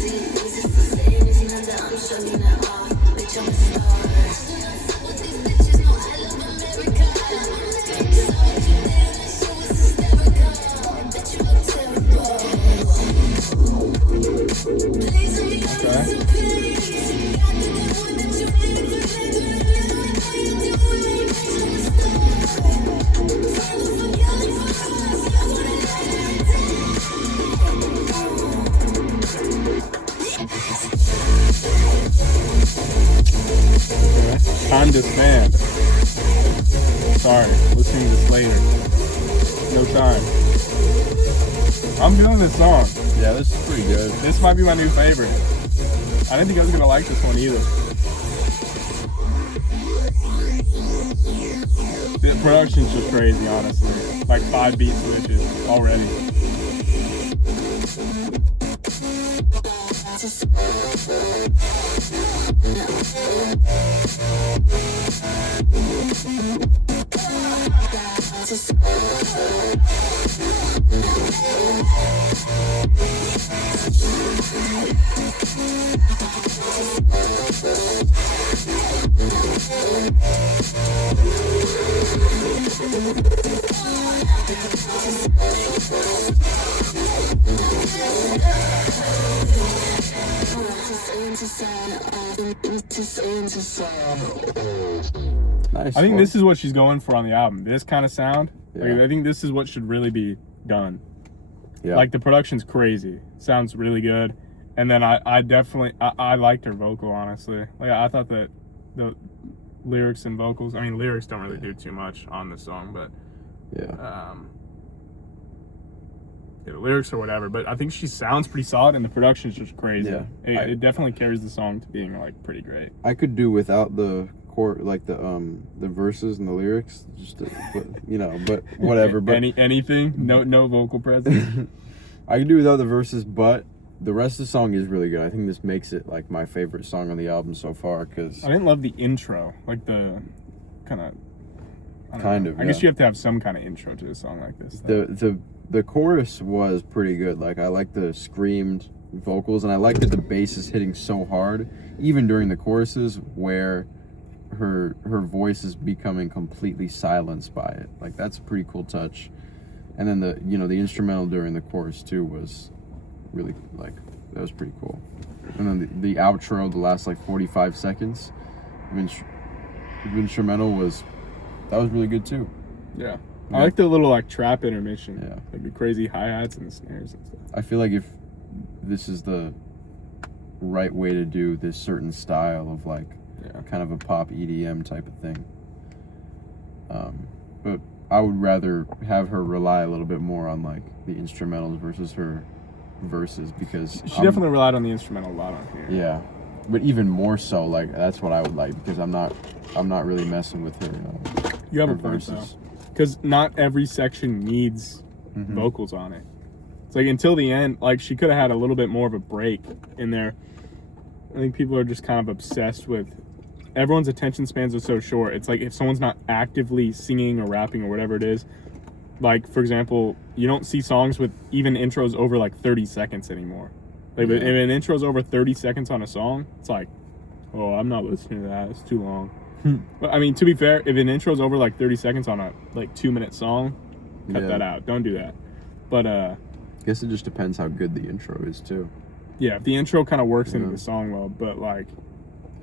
Time to Span. Sorry, listening to Slayyyter. No time. I'm feeling this song. Yeah, this is pretty good. This might be my new favorite. I didn't think I was gonna like this one either. The production's just crazy, honestly. Like 5 beat switches already. Nice. I think this is what she's going for on the album. This kind of sound. Yeah. Like, I think this is what should really be done. Yeah. Like the production's crazy. Sounds really good. And then I definitely I liked her vocal, honestly. Like I thought that the lyrics and vocals, I mean lyrics don't really do too much on the song, but yeah. The lyrics or whatever, but I think she sounds pretty solid and the production's just crazy. Yeah. It definitely carries the song to being like pretty great. I could do without the chord, like the verses and the lyrics, just to, but whatever. But anything, no vocal presence. I could do without the verses, but the rest of the song is really good. I think this makes it like my favorite song on the album so far. Because I didn't love the intro, like the kind of. I guess you have to have some kind of intro to a song like this. The chorus was pretty good. Like I like the screamed vocals, and I like that the bass is hitting so hard, even during the choruses where her voice is becoming completely silenced by it. Like that's a pretty cool touch. And then the instrumental during the chorus too was really that was pretty cool. And then the outro, the last 45 seconds, the instrumental was really good too. Yeah. I like the little trap intermission. Yeah. Like the crazy hi-hats and the snares and stuff. I feel like if this is the right way to do this certain style of kind of a pop EDM type of thing. But I would rather have her rely a little bit more on the instrumentals versus her verses, because she definitely relied on the instrumental a lot on here. Yeah. But even more so, that's what I would like, because I'm not really messing with her. You have her a point though. Because not every section needs vocals on it. It's until the end, she could have had a little bit more of a break in there. I think people are just kind of obsessed with, everyone's attention spans are so short. It's if someone's not actively singing or rapping or whatever it is, for example, you don't see songs with even intros over 30 seconds anymore. If an intro's over 30 seconds on a song, it's oh, I'm not listening to that. It's too long. But I mean, to be fair, if an intro's over 30 seconds on a 2-minute song, cut that out. Don't do that. But I guess it just depends how good the intro is too. Yeah, if the intro kind of works into the song well, but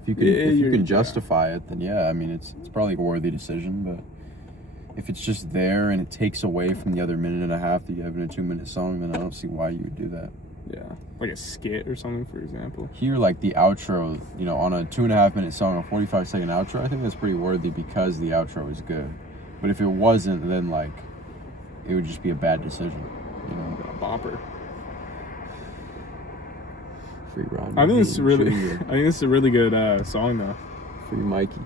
if you can justify it, then yeah, I mean it's probably a worthy decision. But if it's just there and it takes away from the other minute and a half that you have in a 2-minute song, then I don't see why you would do that. Yeah, like a skit or something, for example. Here, the outro, on a 2.5-minute song, a 45-second outro, I think that's pretty worthy because the outro is good. But if it wasn't, then it would just be a bad decision. A bopper. Free Ron. I think this is a really good song though. Free Mikey.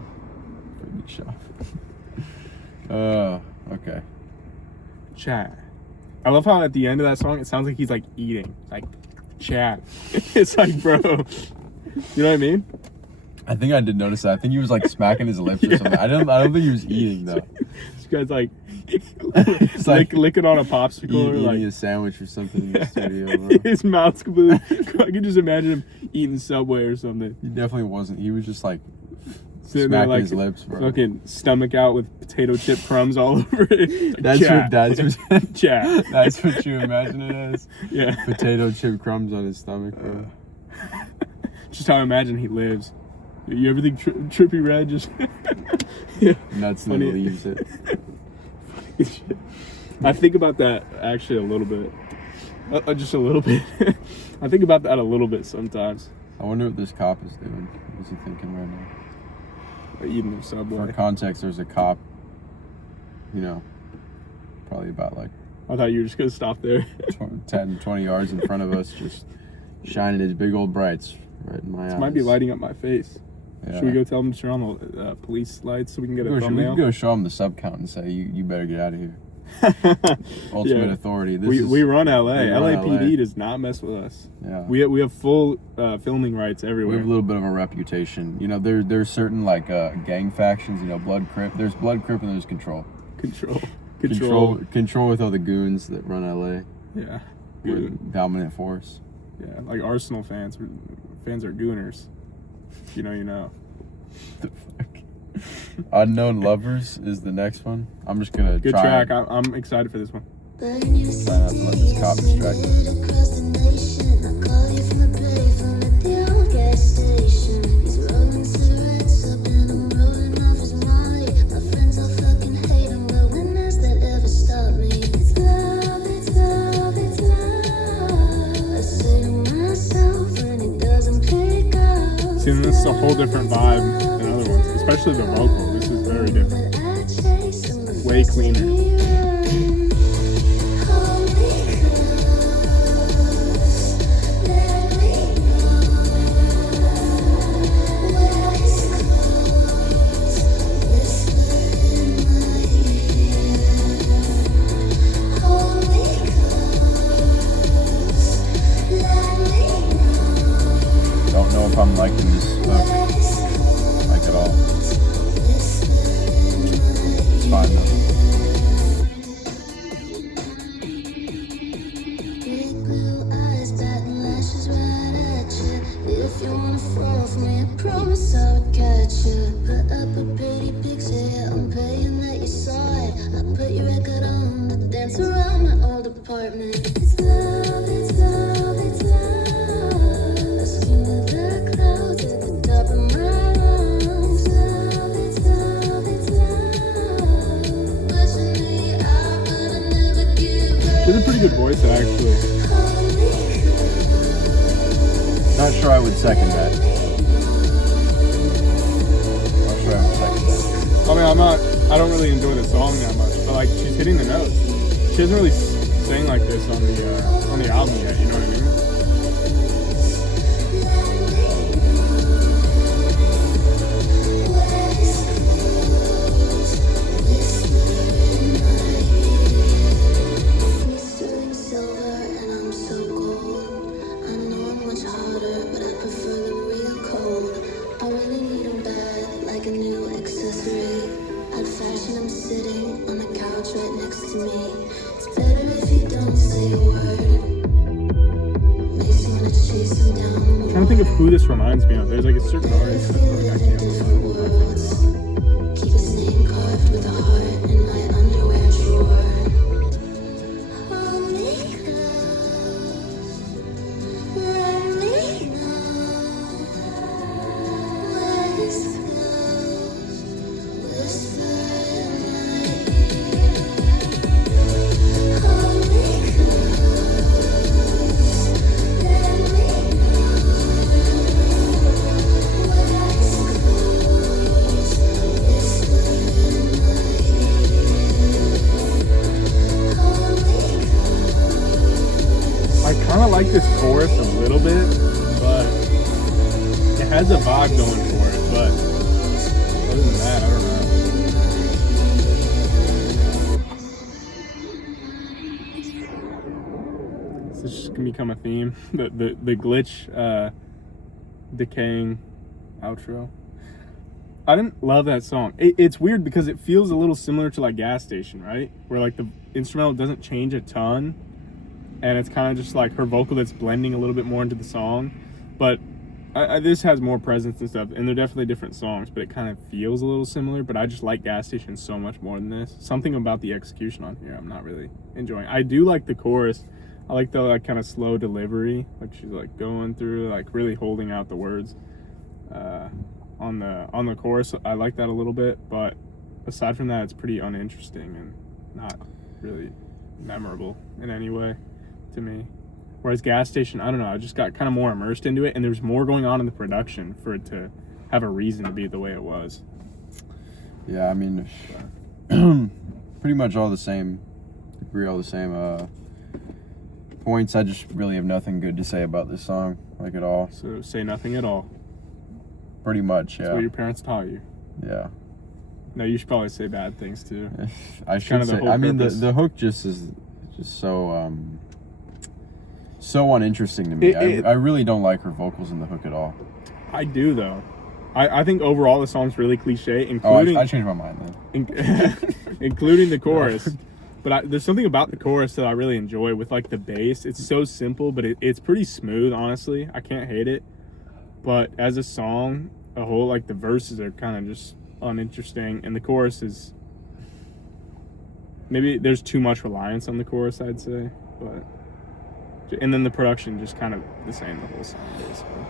Free Big Shot. Okay. Chat. I love how at the end of that song it sounds like he's eating. Chat. It's bro. You know what I mean? I think I did notice that. I think he was smacking his lips or something. I don't think he was eating though. This guy's licking on a popsicle or eating a sandwich or something in the studio. Bro. His mouth's completely. I can just imagine him eating Subway or something. He definitely wasn't. He was just sitting smacking there his lips, bro. Fucking stomach out with potato chip crumbs all over it. That's what you imagine it as. Yeah. Potato chip crumbs on his stomach, bro. Just how I imagine he lives. You ever think Trippie Redd just nuts and then leaves it? I think about that actually a little bit. Just a little bit. I think about that a little bit sometimes. I wonder what this cop is doing. What's he thinking right now? eating their For Subway. context, there's a cop, you know, probably about like I thought you were just gonna stop there. 10, 20 yards in front of us, just shining his big old brights right in my eyes. This might be lighting up my face. Yeah. Should we go tell them to turn on the police lights so we can get a We thumbnail? can go show him the sub count and say, you better get out of here. Ultimate Yeah. authority. We run LA. we run LAPD LA. does not mess with us. Yeah. We have full filming rights We everywhere. have a little bit of a reputation. You know, there's certain like gang factions. You know, Blood Crip. There's Blood Crip and there's Control. Control. Control with all the goons that run LA. Yeah. We're the Goon. dominant force. Yeah. Like Arsenal fans. Fans are gooners. If you know, you know. The fuck? Unknown Lovers is the next one. I'm just gonna Good try. track. I'm excited for this one. Try not to let this cop distract me. Across the nation, I call you from the payphone at the old gas station. He's rolling cigarettes up and I'm rolling off his Molly. My friends all fucking hate him, but when has that ever stopped me? It's love, it's love, it's love. I say to myself when it doesn't pick up. See, this is a whole different vibe than other ones, especially the vocal. This is very different. But I chase him Way cleaner. Don't know if I'm liking this hook like at all. It's fine though. Big blue eyes, batting lashes right at you. If you wanna fall for me, I promise I would catch you. Put up a pretty picture, I'm paying that you saw it. I put your record on to dance around my old apartment. It's love, it's love, it's love. I scream to the clouds at the top of my lungs. It's love, it's love. Pushing me out, but I never give up. She has a pretty good voice, actually. Not sure I would second that. Not sure I would second that. I mean, I don't really enjoy the song that much, but like she's hitting the notes. She hasn't really sang like this on the album yet. You know what I mean? Sterling silver and I'm so gold. I know I'm much harder, but I prefer them real cold. I really need them bad, like a new accessory. I'd fashion them sitting on the couch right next to me. It's better if you don't say a word. Makes me wanna chase them down I'm more. trying to think of who this reminds me of. There's like a certain artist. I feel like I can't Different remember. worlds. Keep his name carved with a heart in my underwear drawer. Hold me close, let me know. Eyes closed, whisper in my ear. Hold me close, let me I kind of like this chorus a little bit, but it has a vibe going for it. But other than that, I don't know. This is just gonna become a theme. The glitch, decaying outro. I didn't love that song. It's weird because it feels a little similar to like Gas Station, right? Where like the instrumental doesn't change a ton, and it's kind of just like her vocal that's blending a little bit more into the song. But this has more presence and stuff, and they're definitely different songs, but it kind of feels a little similar. But I just like Gas Station so much more than this. Something about the execution on here I'm not really enjoying. I do like the chorus. I like the like kind of slow delivery, like she's like going through, like really holding out the words on the chorus. I like that a little bit, but aside from that, it's pretty uninteresting and not really memorable in any way to me. Whereas Gas Station, I don't know, I just got kind of more immersed into it, and there's more going on in the production for it to have a reason to be the way it was. Yeah, I mean, pretty much all the same. Agree, all the same points. I just really have nothing good to say about this song, like at all. So say nothing at all. Pretty much, That's yeah. what your parents taught you. Yeah. No, you should probably say bad things too. I should kind of the say. whole I mean, purpose. the hook just is just so so uninteresting to me. I really don't like her vocals in the hook at all. I do though. I think overall the song's really cliche, Oh, including I changed my mind then. including the chorus. But there's something about the chorus that I really enjoy with like the bass. It's so simple, but it's pretty smooth. Honestly, I can't hate it. But as a song, a whole, like the verses are kind of just uninteresting, and the chorus is maybe there's too much reliance on the chorus, I'd say. But and then the production just kind of the same the whole song basically.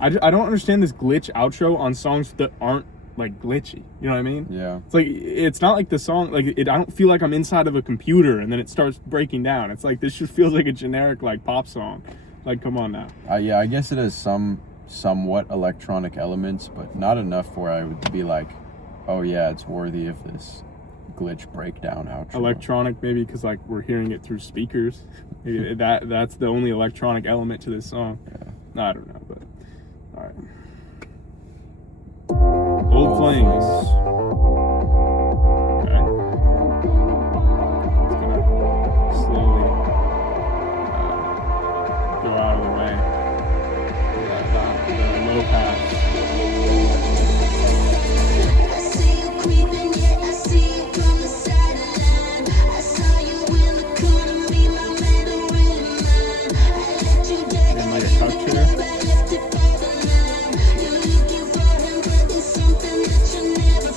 I don't understand this glitch outro on songs that aren't like glitchy. You know what I mean? Yeah. It's like it's not like the song like I don't feel like I'm inside of a computer and then it starts breaking down. It's like this just feels like a generic like pop song. Like come on now. Yeah, I guess it has some somewhat electronic elements, but not enough where I would be like, oh yeah, it's worthy of this glitch breakdown outro. Electronic maybe because like we're hearing it through speakers. Maybe that's the only electronic element to this song. Yeah. I don't know, but all right. Old Flames. Okay. It's gonna slowly go out of the way. The low pass. I see you creeping, yeah, I see you from the sideline. I saw you in the corner, me, my man, don't really mind. I let you die, And like a touch I here. left it for the night. You're looking for him, but it's something that you never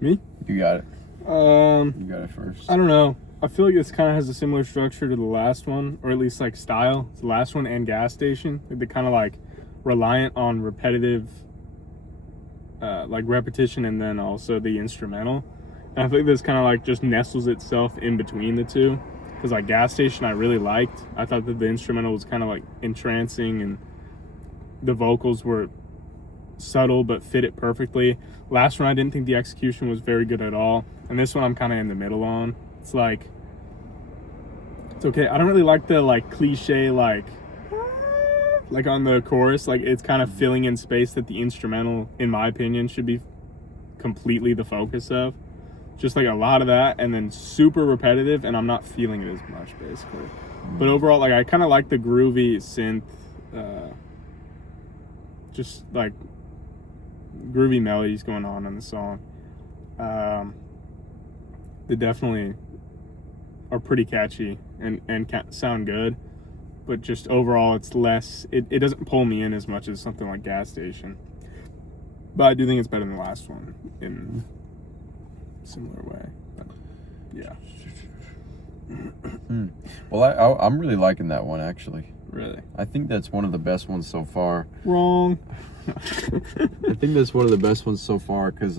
Me? You got it. You got it first. I don't know. I feel like this kind of has a similar structure to the last one, or at least like style. It's the last one and Gas Station. They're kind of like reliant on repetitive, like repetition, and then also the instrumental. And I think this kind of like just nestles itself in between the two. Because like Gas Station, I really liked. I thought that the instrumental was kind of like entrancing, and the vocals were subtle but fit it perfectly. Last one, I didn't think the execution was very good at all, and this one I'm kind of in the middle on. It's like, it's okay. I don't really like the like cliche like on the chorus. Like it's kind of filling in space that the instrumental, in my opinion, should be completely the focus of. Just like a lot of that, and then super repetitive, and I'm not feeling it as much basically. But overall, like I kind of like the groovy synth, just like groovy melodies going on in the song. They definitely are pretty catchy and sound good, but just overall it's less, it doesn't pull me in as much as something like Gas Station. But I do think it's better than the last one in a similar way. But, yeah. Well, I'm really liking that one, actually. Really? I think that's one of the best ones so far. Wrong. I think that's one of the best ones so far, because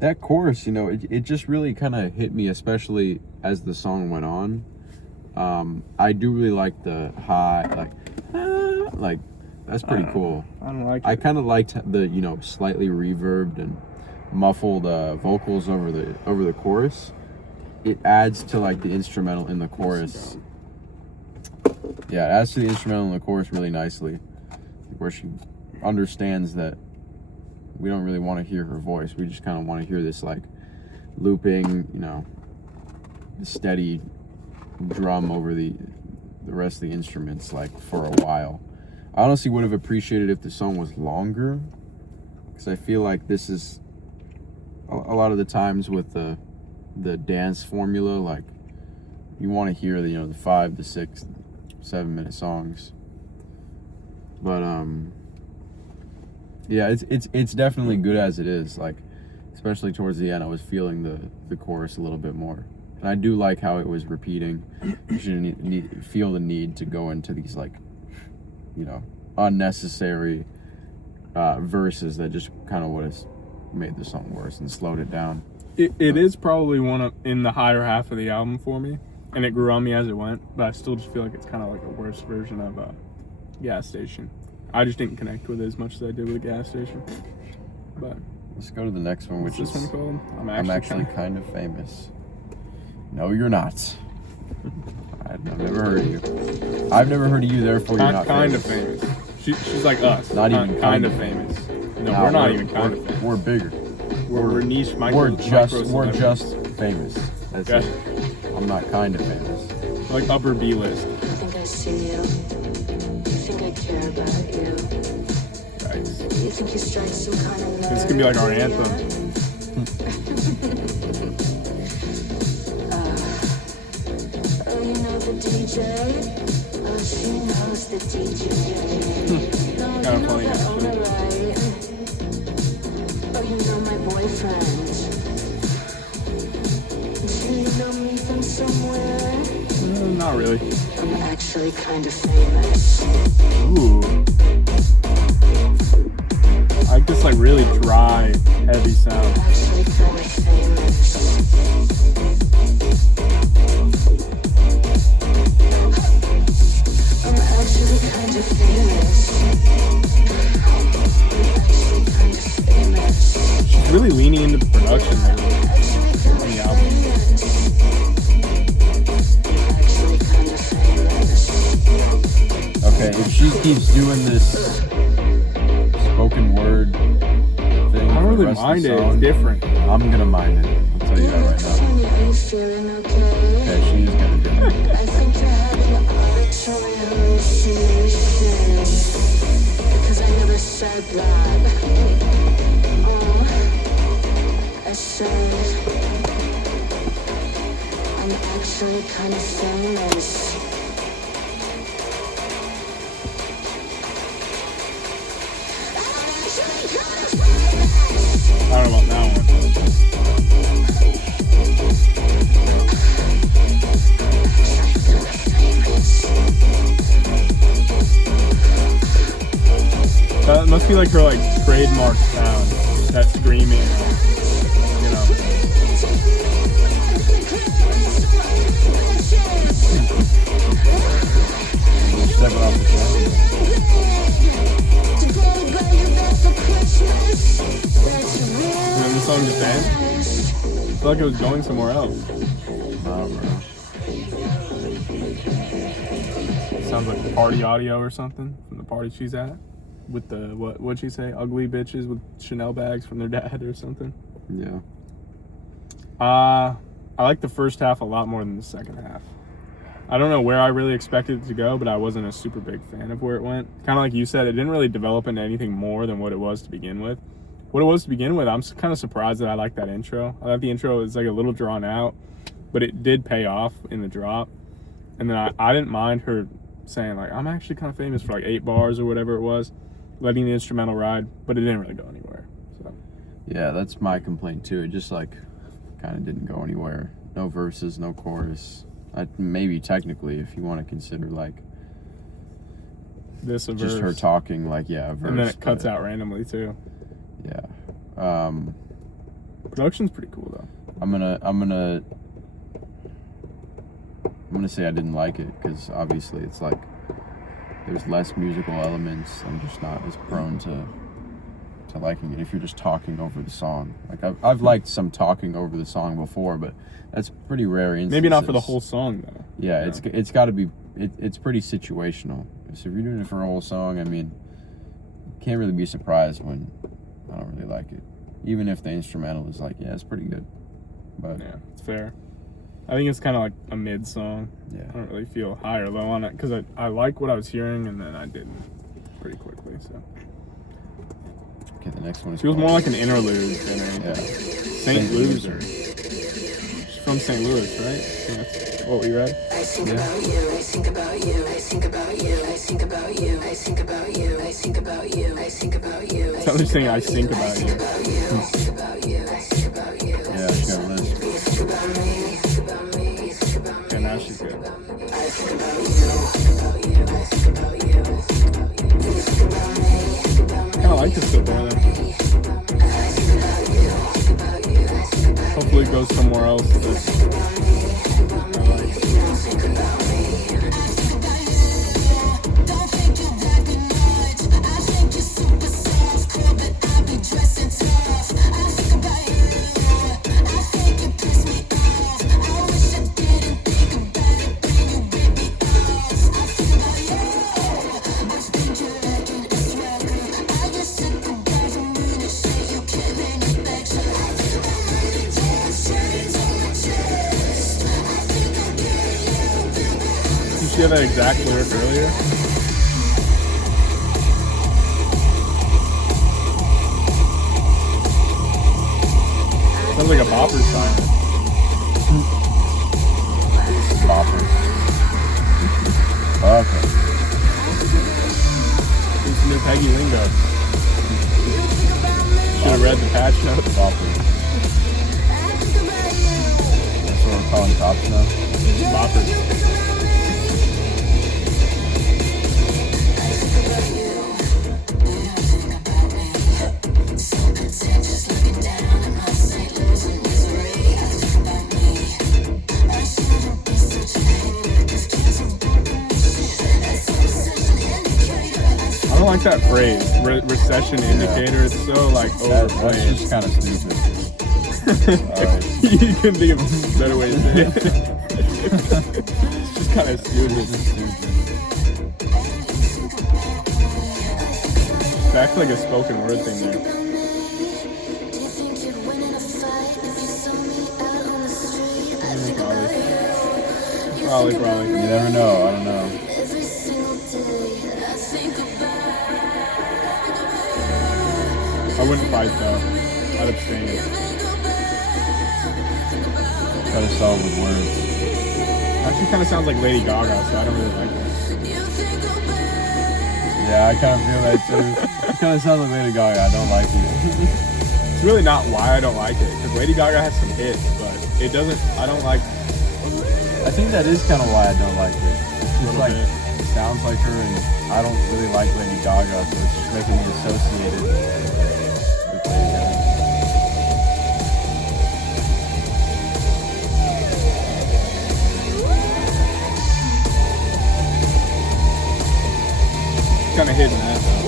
that chorus, you know, it just really kind of hit me, especially as the song went on. I do really like the high, like that's pretty cool. I don't like it. I kind of liked the, you know, slightly reverbed and muffled vocals over the chorus. It adds to like the instrumental in the chorus. Yeah, it adds to the instrumental in the chorus really nicely, where she understands that we don't really want to hear her voice. We just kind of want to hear this like looping, you know, steady drum over the rest of the instruments like for a while. I honestly would have appreciated if the song was longer, because I feel like this is a lot of the times with the dance formula, like you want to hear the, you know, the 5 to 6, 7 minute songs. But yeah, it's definitely good as it is. Like, especially towards the end, I was feeling the chorus a little bit more, and I do like how it was repeating. You shouldn't feel the need to go into these like, you know, unnecessary verses that just kind of would have made the song worse and slowed it down. It is probably in the higher half of the album for me, and it grew on me as it went, but I still just feel like it's kind of like a worse version of Gas Station. I just didn't connect with it as much as I did with Gas Station. But let's go to the next one, which what's this is one called? I'm actually kind of famous. No, you're not. I've never heard of you. I've never heard of you, therefore you're not kind famous. of famous. She's like us. Not even kind of famous. No, we're not even kind of famous. We're bigger. We're niche. We're just famous. That's Okay. it. I'm not kind of famous. Like upper B list. I think I see you. You think I care about you. Nice. You think you strike some kind of nerve. This could be like our anthem. Oh, you know the DJ? Oh, she knows the DJ. Kind of funny, actually. Right. Oh, you know my boyfriend. Do you know me from somewhere? Not really. I'm actually kind of famous. Ooh. I like this like really dry, heavy sound. Actually kind of famous. I'm actually kind of famous. I'm actually kind of famous. She's really leaning into the production there on the album. Actually kind of famous. Okay, if she keeps doing this spoken word thing, I don't for the really rest of mind the it. song, It's different. I'm gonna mind it. I'll tell you that right now. Funny, are you feeling okay? Okay, she is gonna do it. I think you're having auditory hallucinations. Because I never said that. Oh, I said I'm actually kind of famous. I don't know about that one. That must be like her like trademark sound. That screaming, you know. Stepping off the And then the song just ends. I feel like it was going somewhere else. Sounds like party audio or something from the party she's at. With the, what'd she say? Ugly bitches with Chanel bags from their dad or something. Yeah. I like the first half a lot more than the second half. I don't know where I really expected it to go, but I wasn't a super big fan of where it went. Kind of like you said, it didn't really develop into anything more than what it was to begin with. What it was to begin with, I'm kind of surprised that I like that intro. I thought the intro was like a little drawn out, but it did pay off in the drop. And then I didn't mind her saying like, I'm actually kind of famous for like 8 bars or whatever it was, letting the instrumental ride, but it didn't really go anywhere. So Yeah, that's my complaint too. It just like kind of didn't go anywhere. No verses, no chorus. Maybe technically, if you want to consider like this a just verse. her talking, like yeah, a verse, And then it cuts out randomly too. Yeah. Production's pretty cool though. I'm gonna say I didn't like it because obviously it's like there's less musical elements. I'm just not as prone to liking it if you're just talking over the song. Like I've liked some talking over the song before, but that's pretty rare instances. Maybe not for the whole song though. Yeah, No. it's got to be. It's pretty situational. So if you're doing it for a whole song, I mean, you can't really be surprised when I don't really like it, even if the instrumental is like, yeah, it's pretty good. But Yeah, it's fair. I think it's kind of like a mid song. yeah, I don't really feel high or low on it because I like what I was hearing and then I didn't pretty quickly. So okay, the next one is. she was called- more like an interlude than anything. Yeah. Saint Loser. She's from St. Louis, right? I think that's what we read. I think about you, I think about you, I think about you, I think about you, I think about you, I think about you, I think about you. It's not just saying I think about you. Yeah, it's got a list. And now she's good. Kind of like this so far though. Hopefully it goes somewhere else. Did you have that exact lyric earlier? Sounds like a bopper sign. Bopper. Okay. It's new Peggy lingo. Should have read the patch notes. Bopper. That's what we're calling cops now. Boppers. I don't like that phrase, recession indicator. It's so like That's overplayed. just kind of stupid. Alright. You couldn't think of a better way to say it. It's just kind of stupid. That's like a spoken word thing there. Probably. You never know. I don't know. I wouldn't fight though. I'd abstain. Try to solve with words. Actually, kind of sounds like Lady Gaga, so I don't really like it. Yeah, I kind of feel that too. It kind of sounds like Lady Gaga. I don't like it. It's really not why I don't like it, because Lady Gaga has some hits, but it doesn't. I don't like. I think that is kind of why I don't like it. It's just like it sounds like her, and I don't really like Lady Gaga, so it's just making me associate it with Lady Gaga. Kind of hitting that though.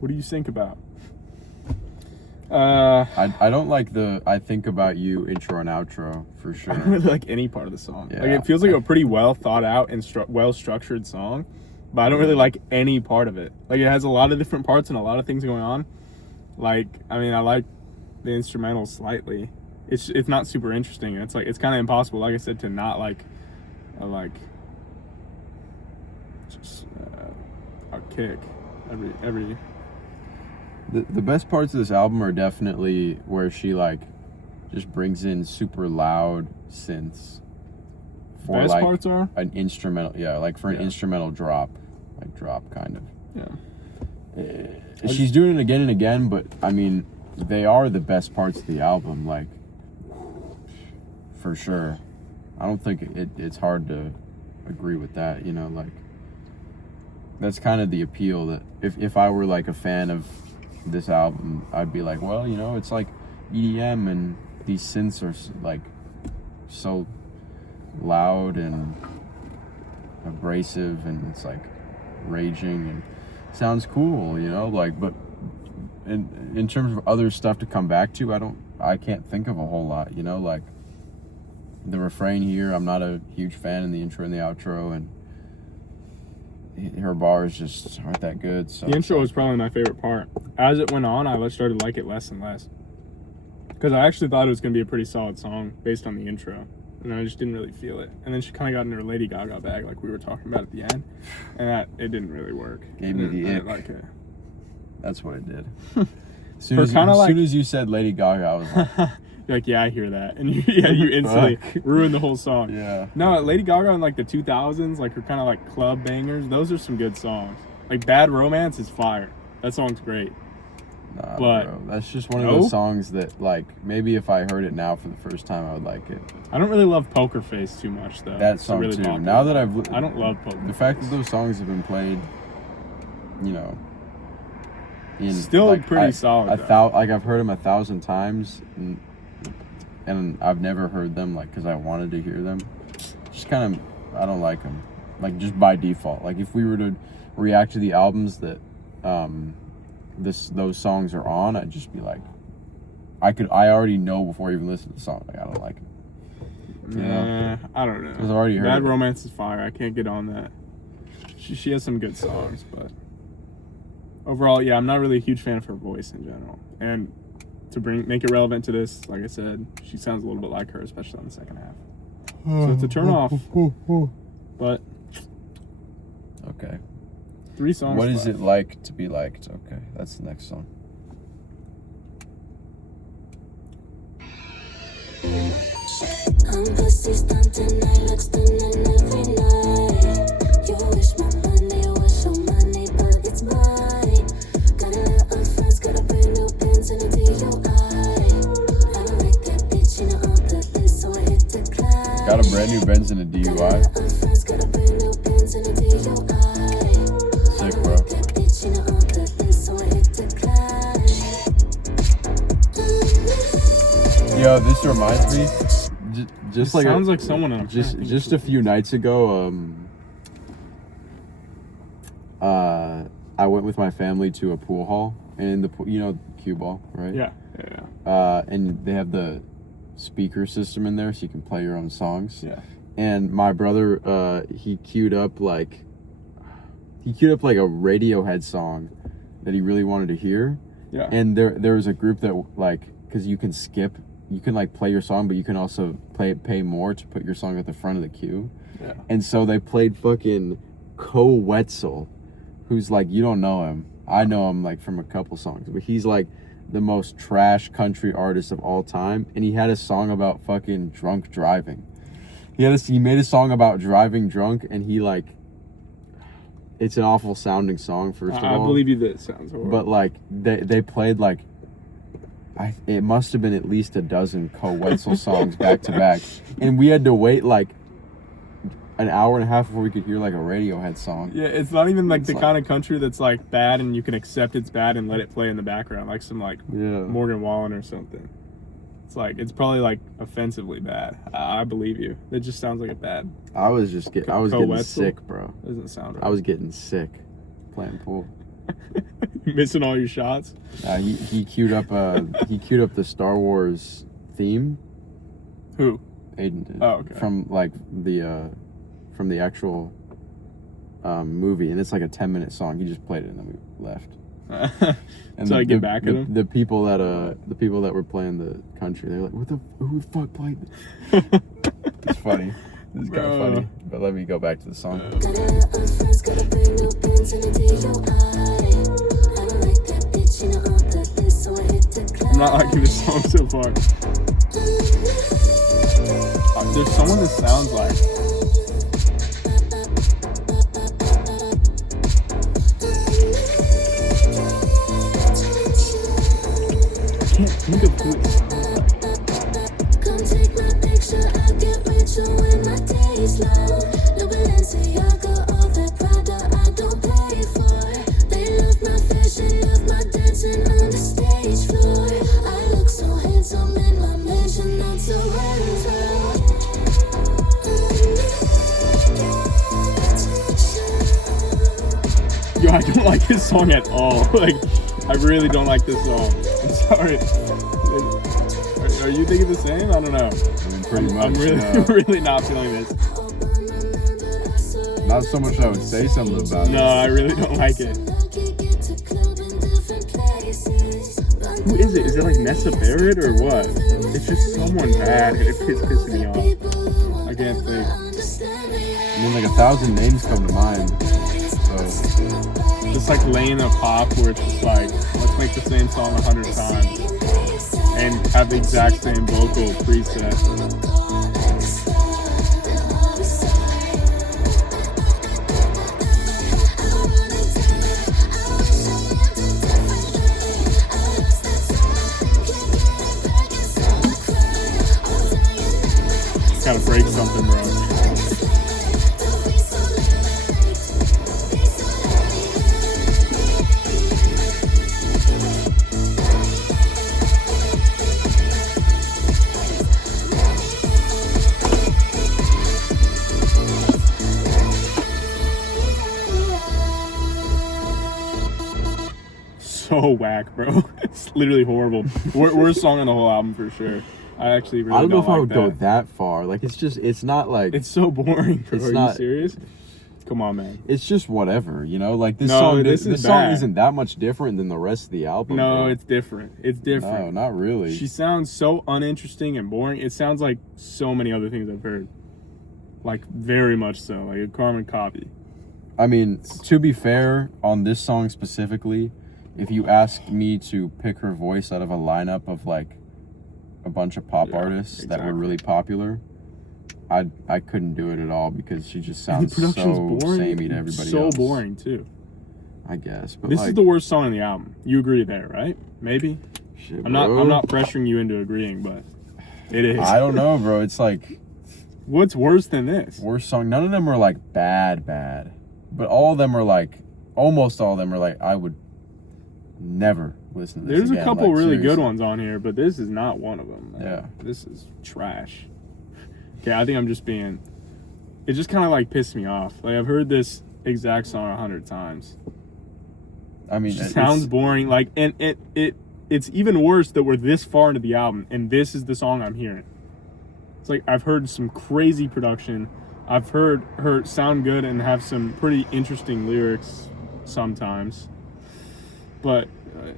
What do you think about? I don't like the I Think About You intro and outro for I sure. don't really like any part of the song. Yeah. Like it feels like a pretty well thought out and well structured song, but I don't really like any part of it. Like it has a lot of different parts and a lot of things going on. Like I mean, I like the instrumental slightly. It's not super interesting. It's like it's kind of impossible, like I said, to not like just a kick every. The best parts of this album are definitely where she like just brings in super loud synths for Best like parts are? an instrumental, like for an Yeah. instrumental drop kind of. Yeah. She's doing it again and again, but I mean, they are the best parts of the album, like for sure. I don't think it's hard to agree with that, like that's kind of the appeal. That if I were like a fan of this album, I'd be like, well, it's like EDM, and these synths are like so loud and abrasive, and it's like raging and sounds cool, like, but in terms of other stuff to come back to, I can't think of a whole lot, like the refrain here, I'm not a huge fan in the intro and the outro, and her bars just aren't that good. So The intro was probably my favorite part. As it went on, I started to like it less and less, because I actually thought it was going to be a pretty solid song based on the intro, and I just didn't really feel it. And then she kind of got into her Lady Gaga bag, like we were talking about at the end, and it didn't really work. Gave me the I ick. didn't like it. That's what it did. As soon Her as you said Lady Gaga, I was like, You're like, yeah, I hear that, and you instantly ruined the whole song. yeah. No, Lady Gaga in like the 2000s, like her kind of like club bangers, those are some good songs. Like Bad Romance is fire. That song's great. Nah, But- bro, that's just one of those songs that, like, maybe if I heard it now for the first time, I would like it. I don't really love Poker Face too much though. That It's a song really too. popular Now that one. I don't love Poker the fact that Face. those songs have been played, in Still like, pretty solid, like I've heard them 1,000 times, and I've never heard them like because I wanted to hear them. Just kind of, I don't like them, like just by default. Like if we were to react to the albums that those songs are on, I'd just be like, I already know before I even listen to the song, like I don't like it. I don't know. 'Cause I've already heard Bad it. Romance is fire. I can't get on that. She has some good songs, but overall, yeah, I'm not really a huge fan of her voice in general. And to make it relevant to this, like I said, she sounds a little bit like her, especially on the second half. So it's a turn off. But Okay. 3 songs. What is left. it like to be liked? Okay, that's the next song. I'm persistent and I look stunning every night. You wish my money was your money, but it's mine. Got a lot of friends, got a brand new Benz and a DUI. I don't like that bitch, on the list, so I hit decline. Got a brand new Benz and a Got a DUI. lot of friends, got a brand new Benz and a DUI. Sick, I bro. don't like that bitch, on the list, so I hit decline. Yo, this reminds me. Just This like sounds like someone I'm trying to think just of. a few nights ago, I went with my family to a pool hall, and the cue ball, right? Yeah. And they have the speaker system in there, so you can play your own songs. Yeah. And my brother, he queued up like a Radiohead song that he really wanted to hear. Yeah. And there was a group that like, because you can like play your song, but you can also pay more to put your song at the front of the queue. Yeah. And so they played fucking Co Wetzel, who's like, you don't know him, I know him like from a couple songs, but he's like the most trash country artist of all time, and he had a song about fucking drunk driving. He made a song about driving drunk, and he like, it's an awful sounding song. First of all, I believe you that it sounds horrible. but like they played like, it must have been at least a dozen Co-Wetzel songs back to back, and we had to wait like an hour and a half before we could hear like a Radiohead song. Yeah, it's not even like It's the like- kind of country that's like bad and you can accept it's bad and let it play in the background, like some like Yeah. Morgan Wallen or something. It's like, it's probably like offensively bad. I believe you. It just sounds like a bad. I was getting Co-Wetzel? sick, bro. Doesn't sound right. I was getting sick playing pool. missing all your shots. He queued up the Star Wars theme. Who? Aiden did. Oh, okay. From like from the actual movie, and it's like a 10-minute song. He just played it and then we left. And So I get back at him? The people that were playing the country, they're like, who the fuck played this? It's funny. It's kind of Bro. funny. But let me go back to the song. I'm not liking this song so far. There's someone that sounds like. I can't think of who it sounds like. Come take my picture, I'll get richer when my day is long. No Balenciaga, all that Prada I don't pay for. They love my fashion, love my dancing on the stage floor. I look so handsome in my mansion, not so Yo, I don't like this song at all. Like, I really don't like this song. I'm sorry. Are you thinking the same? I don't know. I mean, pretty much. I'm really, yeah. really not feeling this. Not so much I would say something about No, it. I really don't like it. Who is it? Is it like Nessa Barrett or what? It's just someone bad, and it's pissing me off. I can't think. I mean, like 1,000 names come to mind. So Just like laying a pop where it's just like, let's make the same song 100 times and have the exact same vocal preset. Gotta break something, bro. So whack, bro. It's literally horrible. Worst song on the whole album for sure. I actually really I don't know if I like would go that far. Like it's not like It's so boring, bro. It's Are not- you serious? Come on, man. it's just whatever, you know. Like this No, song, this this is song bad. isn't that much different than the rest of the album. No, bro. it's different. It's different. No, not really. She sounds so uninteresting and boring. It sounds like so many other things I've heard. Like, very much so. Like a carbon copy. I mean, to be fair, on this song specifically, if you asked me to pick her voice out of a lineup of like a bunch of pop Yeah, artists that were exactly. really popular, I couldn't do it at all because she just And sounds the production's so boring. samey to everybody so else. boring, too. I guess, but This like, is the worst song on the album. You agree there, right? Maybe? shit, I'm not bro. pressuring you into agreeing, but it is. I don't know, bro. It's like What's worse than this? worst song. None of them are like bad, but all of them are like, almost all of them are like, I would never listen to this There's again. a couple like, really good seriously. ones on here, but this is not one of them. Man. Yeah. This is trash. Okay, I think I'm just being... It just kind of like pissed me off. Like, I've heard this exact song 100 times. I mean, It just it's- sounds boring. Like, and it's even worse that we're this far into the album, and this is the song I'm hearing. It's like, I've heard some crazy production. I've heard her sound good and have some pretty interesting lyrics sometimes. But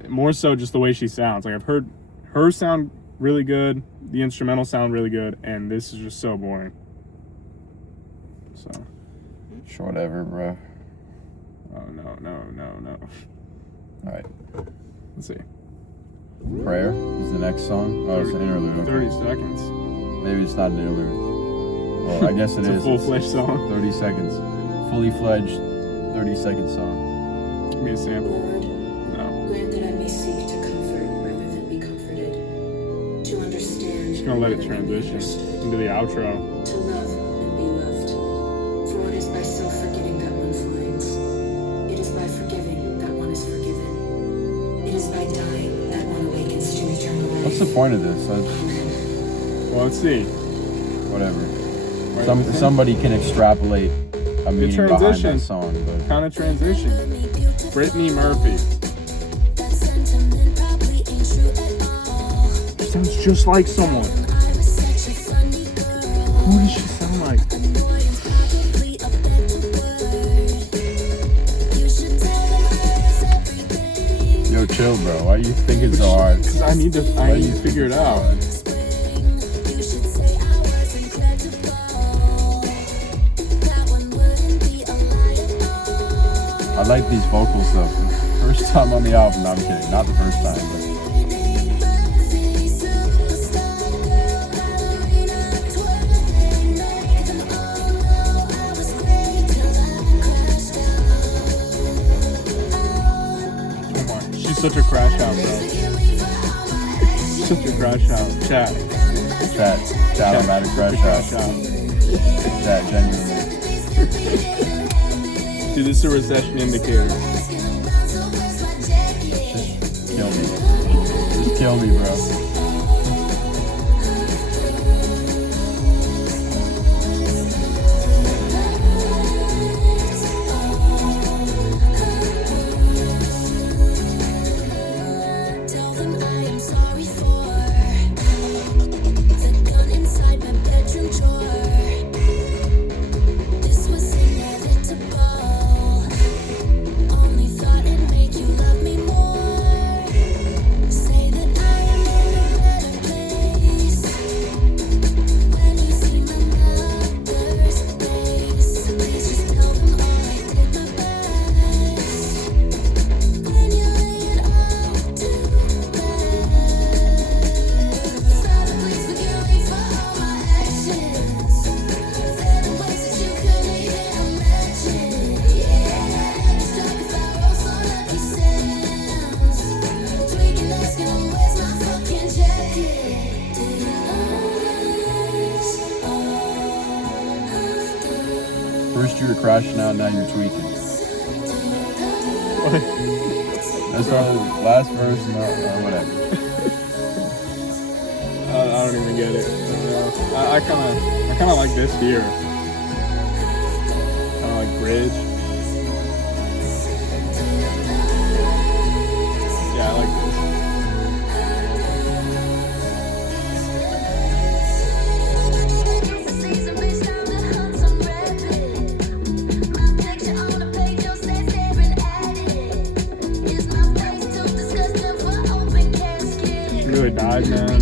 more so just the way she sounds. Like, I've heard her sound really good, the instrumental sound really good, and this is just so boring. So, whatever, bro. oh no. All right. Let's see. Prayer is the next song. Oh, it's an interlude. Okay. 30 seconds. Maybe it's not an interlude. Well, I guess it It's is. a full-fledged song. 30 seconds. Fully fledged 30-second song. Give me a sample. Lord, No. grant that I may seek to comfort rather than be comforted, to understand. Just gonna let it rather than be transition understood, into the outro. to love and be loved. For it is by self-forgetting that one finds. It is by forgiving that one is forgiven. It is by dying that one awakens to eternal life. What's the point of this? Amen. Well, let's see. Whatever. Right, Somebody can extrapolate a meaning behind transition. that song, but Kind of transition. Brittany Murphy. That sentiment probably ain't true at all. Sounds just like someone. I was such a funny girl. Who does she sound like? A boy is probably a better word. You should tell them I was everything. yo, chill, bro. Why you thinking so hard? 'Cause I need to figure it out. Spring. You should say I was incredible. That one wouldn't be a lie at all. I like these vocals though. First time on the album. No, I'm kidding. Not the first time, but Come on. She's such a crash out, bro. Such a crash out. Chat. chat automatic crash out. Chat genuinely. Dude, this is a recession indicator. Kill me. Just kill me, bro. Tell them I am sorry for the gun inside my bedroom drawer. This was inevitable. Only thought it'd make you love me more. Say that I am in a better place. When you see my mother's face, please just tell them all I did my best. When you lay it all to rest, Father, please forgive me for all my actions. Fed in ways that you couldn't even imagine. Yeah, struck if I wrote some lucky sands. Tweaking, asking them where's my fucking jacket. Did you notice all of First you were crashing out, now you're tweaking. What? That's our last verse, no, whatever. I don't even get it. I kind of like this here. Kind of like bridge. Yeah, I like this. She really died, man.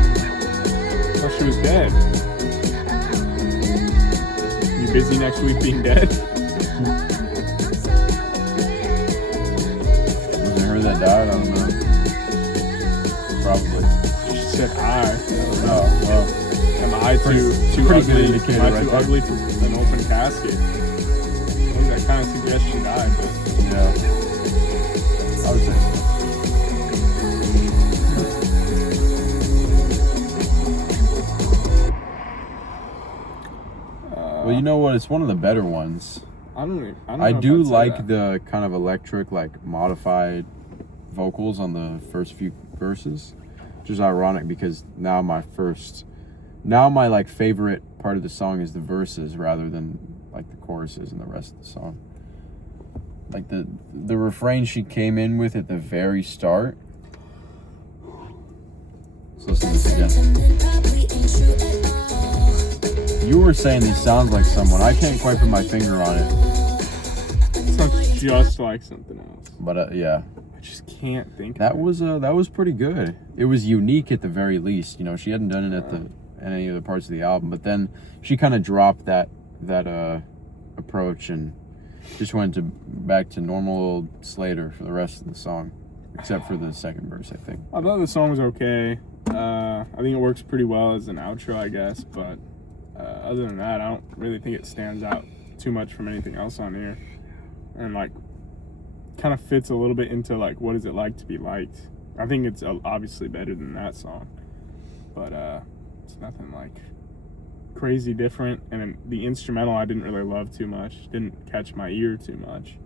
Thought she was dead. You busy next week being dead? Was it her that died? I don't know. Probably. She said I. Oh, well. Am I too pretty good ugly? indicator Am I right too there. ugly for an open casket? I think that kind of suggests she died, but Yeah. I would say so. Well, you know what? It's one of the better ones. I don't know. I if do I'd say like that. the kind of electric, like modified vocals on the first few verses, which is ironic because now my like favorite part of the song is the verses rather than like the choruses and the rest of the song. Like the refrain she came in with at the very start. Let's listen to this again. You were saying this sounds like someone. I can't quite put my finger on it. just like something else. But yeah, I just can't think. that was pretty good. It was unique at the very least. You know, she hadn't done it at any other parts of the album, but then she kind of dropped that approach and just went back to normal old Slayyyter for the rest of the song, except for the second verse, I think. I thought the song was okay. I think it works pretty well as an outro, I guess, but other than that, I don't really think it stands out too much from anything else on here, and like kind of fits a little bit into like what is it like to be liked. I think it's obviously better than that song, but it's nothing like crazy different. And the instrumental I didn't really love too much, didn't catch my ear too much.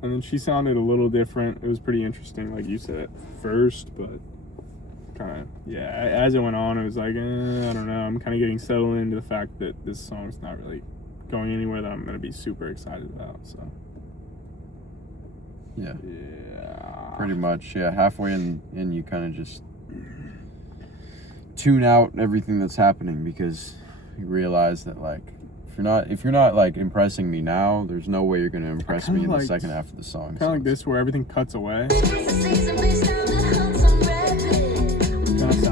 And then she sounded a little different. It was pretty interesting, like you said at first, but kind of, yeah, as it went on, it was like, I don't know. I'm kind of getting settled into the fact that this song's not really going anywhere that I'm going to be super excited about, so. Yeah. Yeah. Pretty much, yeah. Halfway in you kind of just tune out everything that's happening because you realize that, like, if you're not like impressing me now, there's no way you're gonna impress me in the second half of the song. Kind of like this, where everything cuts away.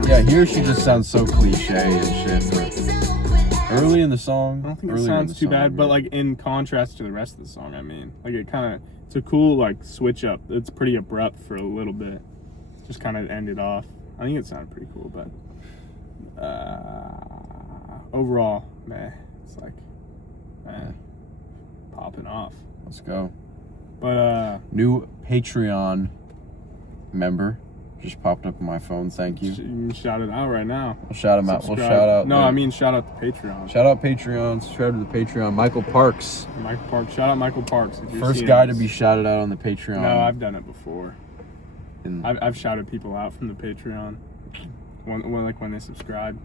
Yeah, here she just sounds so cliche and shit. But early in the song, I don't think it sounds too bad, but like in contrast to the rest of the song, I mean, like it's a cool like switch up. It's pretty abrupt for a little bit, just kind of ended off. I think it sounded pretty cool, but overall, meh. It's like, popping off. Let's go. But new Patreon member just popped up on my phone. Thank you. You can shout it out right now. We'll shout him out. We'll Subscribe. shout out. No, I mean shout out to Patreon. Shout out Patreon. Subscribe to the Patreon. Michael Parks. Michael Parks. Shout out Michael Parks. If you're First seeing guy this. to be shouted out on the Patreon. No, I've done it before. And- I've shouted people out from the Patreon when they subscribe.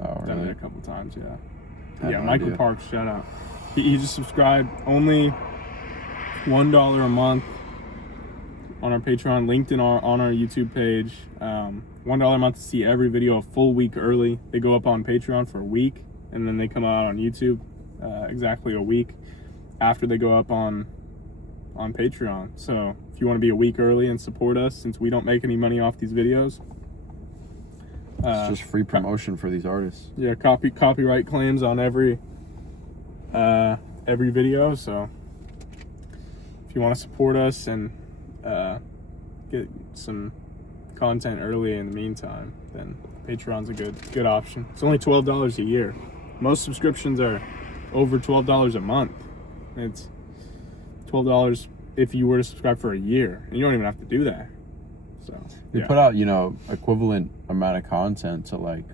Oh, Done it really? a couple times, yeah. Had Yeah, no Michael idea. Parks, shout out. He just subscribed, only $1 a month on our Patreon, linked on our YouTube page. $1 a month to see every video a full week early. They go up on Patreon for a week, and then they come out on YouTube exactly a week after they go up on Patreon. So if you want to be a week early and support us, since we don't make any money off these videos, It's just free promotion for these artists. yeah, copyright claims on every video. So if you want to support us and get some content early in the meantime, then Patreon's a good option. It's only $12 a year. Most subscriptions are over $12 a month. It's $12 if you were to subscribe for a year, and you don't even have to do that. So They yeah. put out, equivalent amount of content to like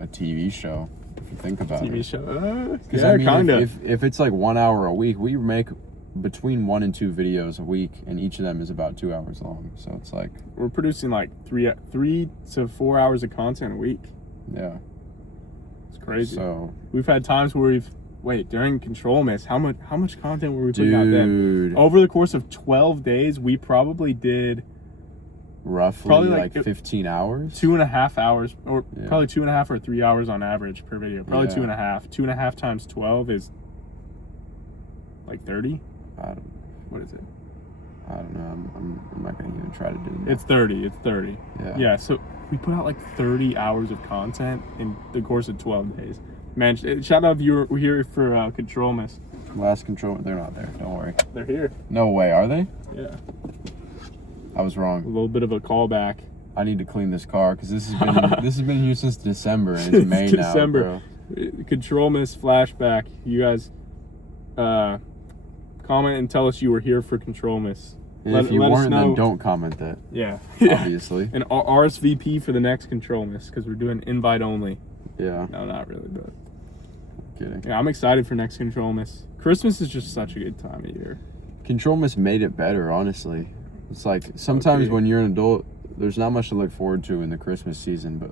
a TV show, if you think about TV it. show. 'Cause, Yeah, I mean, kind of. if it's like 1 hour a week, we make between 1 and 2 videos a week, and each of them is about 2 hours long. So it's like, We're producing like 3 to 4 hours of content a week. yeah. It's crazy. So, We've had times where during Control Miss, how much content were we putting out then? dude, Over the course of 12 days, we probably did roughly probably like like 15 hours. 2.5 hours, or Yeah. probably 2.5 or 3 hours on average per video. Probably Yeah. 2.5. 2.5 times 12 is like 30. I don't, What is it? I don't know. I'm not going to even try to do that. It's 30. It's 30. Yeah. Yeah. So we put out like 30 hours of content in the course of 12 days. Man, shout out if you were here for Control Miss. Last Control, they're not there. Don't worry. They're here. No way, are they? Yeah. I was A wrong. little bit of a callback. I need to clean this car because this has been here since December, and it's May now, December. bro. Control Miss flashback. You guys comment and tell us you were here for Control Miss. And if you let us weren't, then know. don't comment that. Yeah. Obviously. And RSVP for the next Control Miss, because we're doing invite only. Yeah. No, not really, but Kidding. yeah, I'm excited for next Control Miss. Christmas is just such a good time of year. Control Miss made it better, honestly. It's like sometimes Okay. when you're an adult, there's not much to look forward to in the Christmas season, but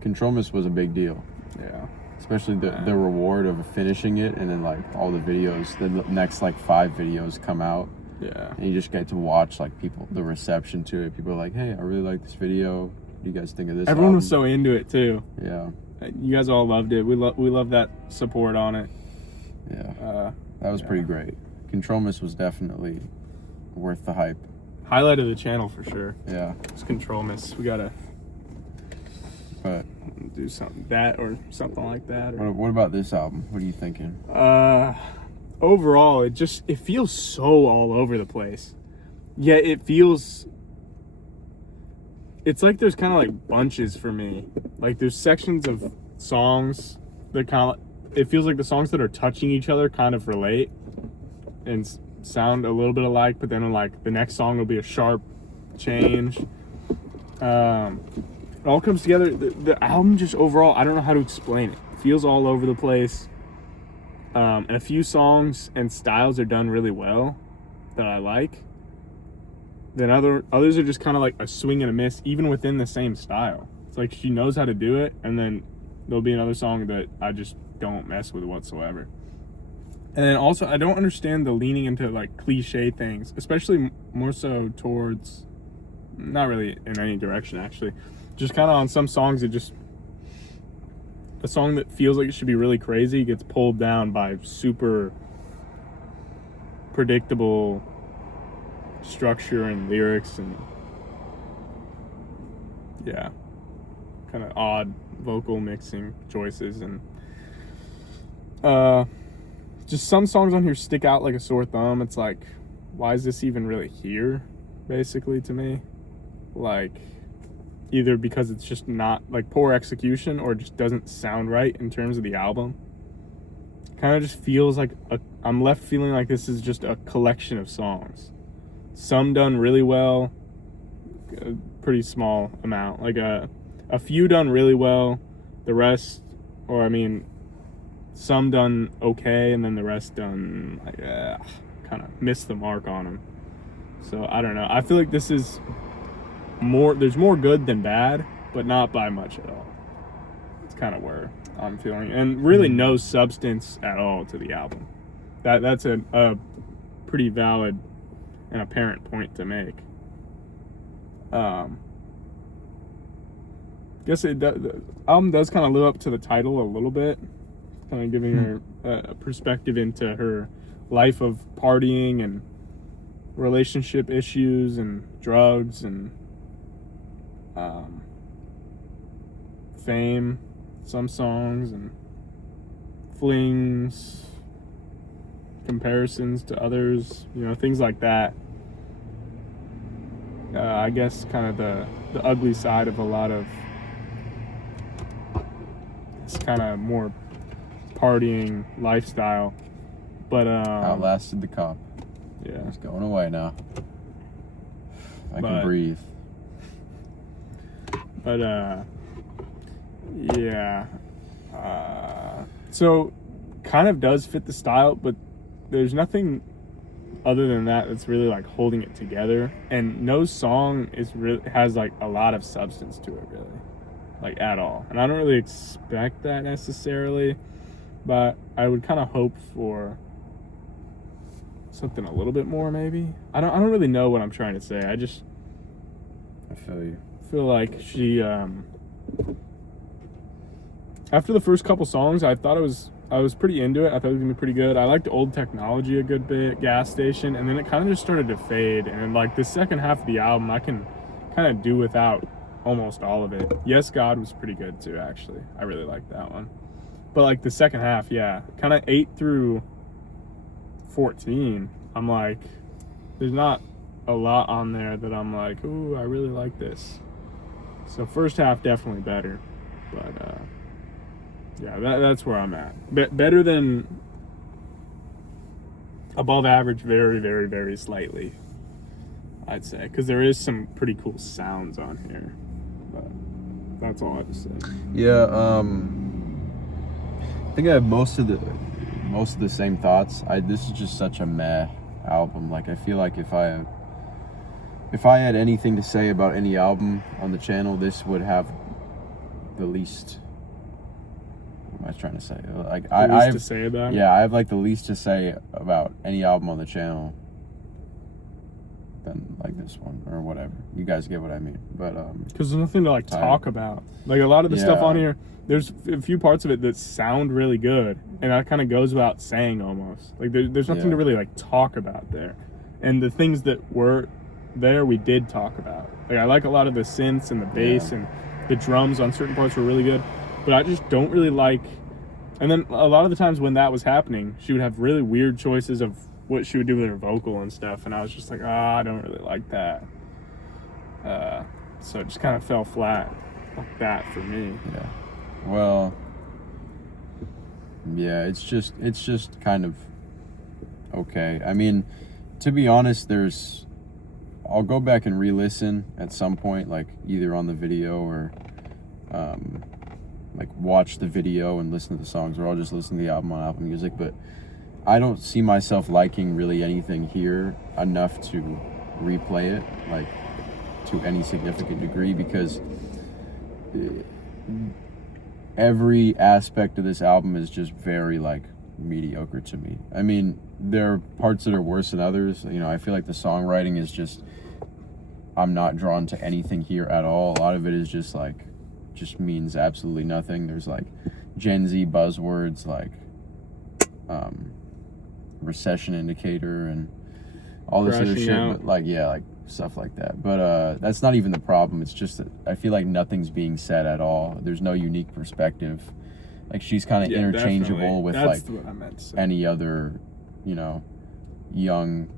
Control Miss was a big deal. Yeah. Especially the reward of finishing it, and then like all the videos, the next like 5 videos come out, Yeah. and you just get to watch like the reception to it. People are like, hey, I really like this video. What do you guys think of this? Everyone was album?" so into it too. Yeah. You guys all loved it. We love that support on it. Yeah. That was pretty great. Control Miss was definitely worth the hype. Highlight of the channel for sure. Yeah. It's Control Miss. We gotta But do something or something like that. Or, what about this album? What are you thinking? overall, it feels so all over the place. Yeah, it's like there's kind of like bunches for me. Like there's sections of songs that it feels like the songs that are touching each other kind of relate and sound a little bit alike, but then like the next song will be a sharp change. It all comes together. The album just overall, I don't know how to explain it. It feels all over the place. And a few songs and styles are done really well that I like. Then others are just kind of like a swing and a miss, even within the same style. It's like she knows how to do it, and then there'll be another song that I just don't mess with whatsoever. And then also, I don't understand the leaning into like cliche things, especially more so towards, not really in any direction actually, just kind of on some songs a song that feels like it should be really crazy gets pulled down by super predictable structure and lyrics and yeah, kind of odd vocal mixing choices, and just some songs on here stick out like a sore thumb. It's like, why is this even really here, basically, to me? Like, either because it's just not like poor execution or just doesn't sound right in terms of the album. Kind of just feels like I'm left feeling like this is just a collection of songs, some done really well, a pretty small amount, like a few done really well, the rest, or I mean, some done okay, and then the rest done like kind of missed the mark on them. So I don't know, I feel like this is there's more good than bad, but not by much at all. It's kind of where I'm feeling, and really no substance at all to the album. That's a pretty valid and apparent point to make. Guess the album does kind of live up to the title a little bit, kind of giving her a perspective into her life of partying and relationship issues and drugs and fame, some songs, and flings, comparisons to others, things like that. I guess kind of the ugly side of a lot of this kind of more partying lifestyle. But Outlasted the cop. Yeah, It's going away now. I can breathe. But yeah. So kind of does fit the style, but there's nothing other than that's really like holding it together, and no song has like a lot of substance to it, really, like at all. And I don't really expect that necessarily, but I would kind of hope for something a little bit more, maybe. I don't really know what I'm trying to say. I feel you. feel like she after the first couple songs, I was pretty into it. I thought it was gonna be pretty good. I liked Old Technology a good bit, Gas Station, and then it kind of just started to fade. And like the second half of the album, I can kind of do without almost all of it. Yes, God was pretty good too, actually. I really liked that one. But like the second half, yeah, kind of 8 through 14, I'm like, there's not a lot on there that I'm like, ooh, I really like this. So first half definitely better, but yeah, that's where I'm at. Better than above average, very, very, very slightly, I'd say, because there is some pretty cool sounds on here. But that's all I have to say. Yeah, I think I have most of the same thoughts. This is just such a meh album. Like, I feel like if I had anything to say about any album on the channel, this would have the least. What am I trying to say? Like, I have to say about it? Yeah, I have like the least to say about any album on the channel than like this one or whatever. You guys get what I mean. But because there's nothing to like tight. talk about. Like a lot of the stuff Yeah. on here, there's a few parts of it that sound really good, and that kind of goes without saying almost. Like there's nothing Yeah. to really like talk about there, and the things that were there we did talk about. Like I like a lot of the synths and the bass Yeah. and the drums on certain parts were really good, but I just don't really like. And then a lot of the times when that was happening, she would have really weird choices of what she would do with her vocal and stuff, and I was just like, I don't really like that. So it just kind of fell flat like that for me. Yeah. Well, yeah, it's just kind of okay. I mean, to be honest, I'll go back and re-listen at some point, like either on the video or like watch the video and listen to the songs, or I'll just listen to the album on Apple Music. But I don't see myself liking really anything here enough to replay it like to any significant degree, because every aspect of this album is just very like mediocre to me. I mean, there are parts that are worse than others. You know, I feel like the songwriting is just, I'm not drawn to anything here at all. A lot of it is just means absolutely nothing. There's like Gen Z buzzwords like recession indicator and all this other Crashing shit, out. but like stuff like that. But that's not even the problem. It's just that I feel like nothing's being said at all. There's no unique perspective. Like she's kind of interchangeable definitely. with That's like what I meant to say. any other, you know, young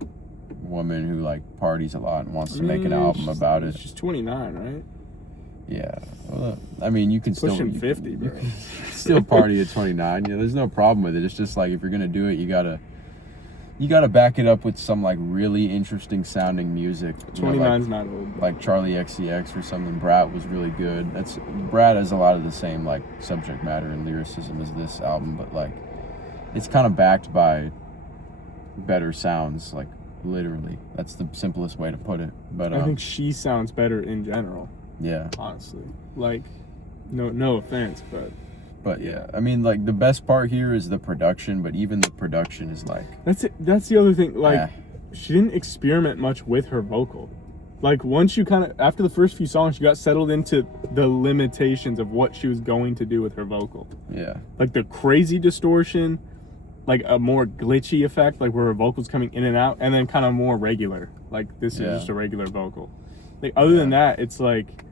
woman who like parties a lot and wants to make an album about it. She's 29, right? Yeah. Well, I mean, you can Pushing still 50, bro. still party at 29. Yeah, there's no problem with it. It's just like if you're gonna do it, you gotta back it up with some like really interesting sounding music. You know, 29's not old. like Charlie XCX or something. Brat was really good. Brat has a lot of the same like subject matter and lyricism as this album, but like it's kind of backed by better sounds. Like literally, that's the simplest way to put it. But I think she sounds better in general, yeah. honestly. Like, no offense, but But yeah, I mean, like the best part here is the production, but even the production is like, that's it. That's the other thing. Like, eh. she didn't experiment much with her vocal. Like, once you kind of, after the first few songs, you got settled into the limitations of what she was going to do with her vocal. Yeah, Like the crazy distortion, like a more glitchy effect, like where her vocal's coming in and out, and then kind of more regular. Like this Yeah. is just a regular vocal. Like other than that, it's like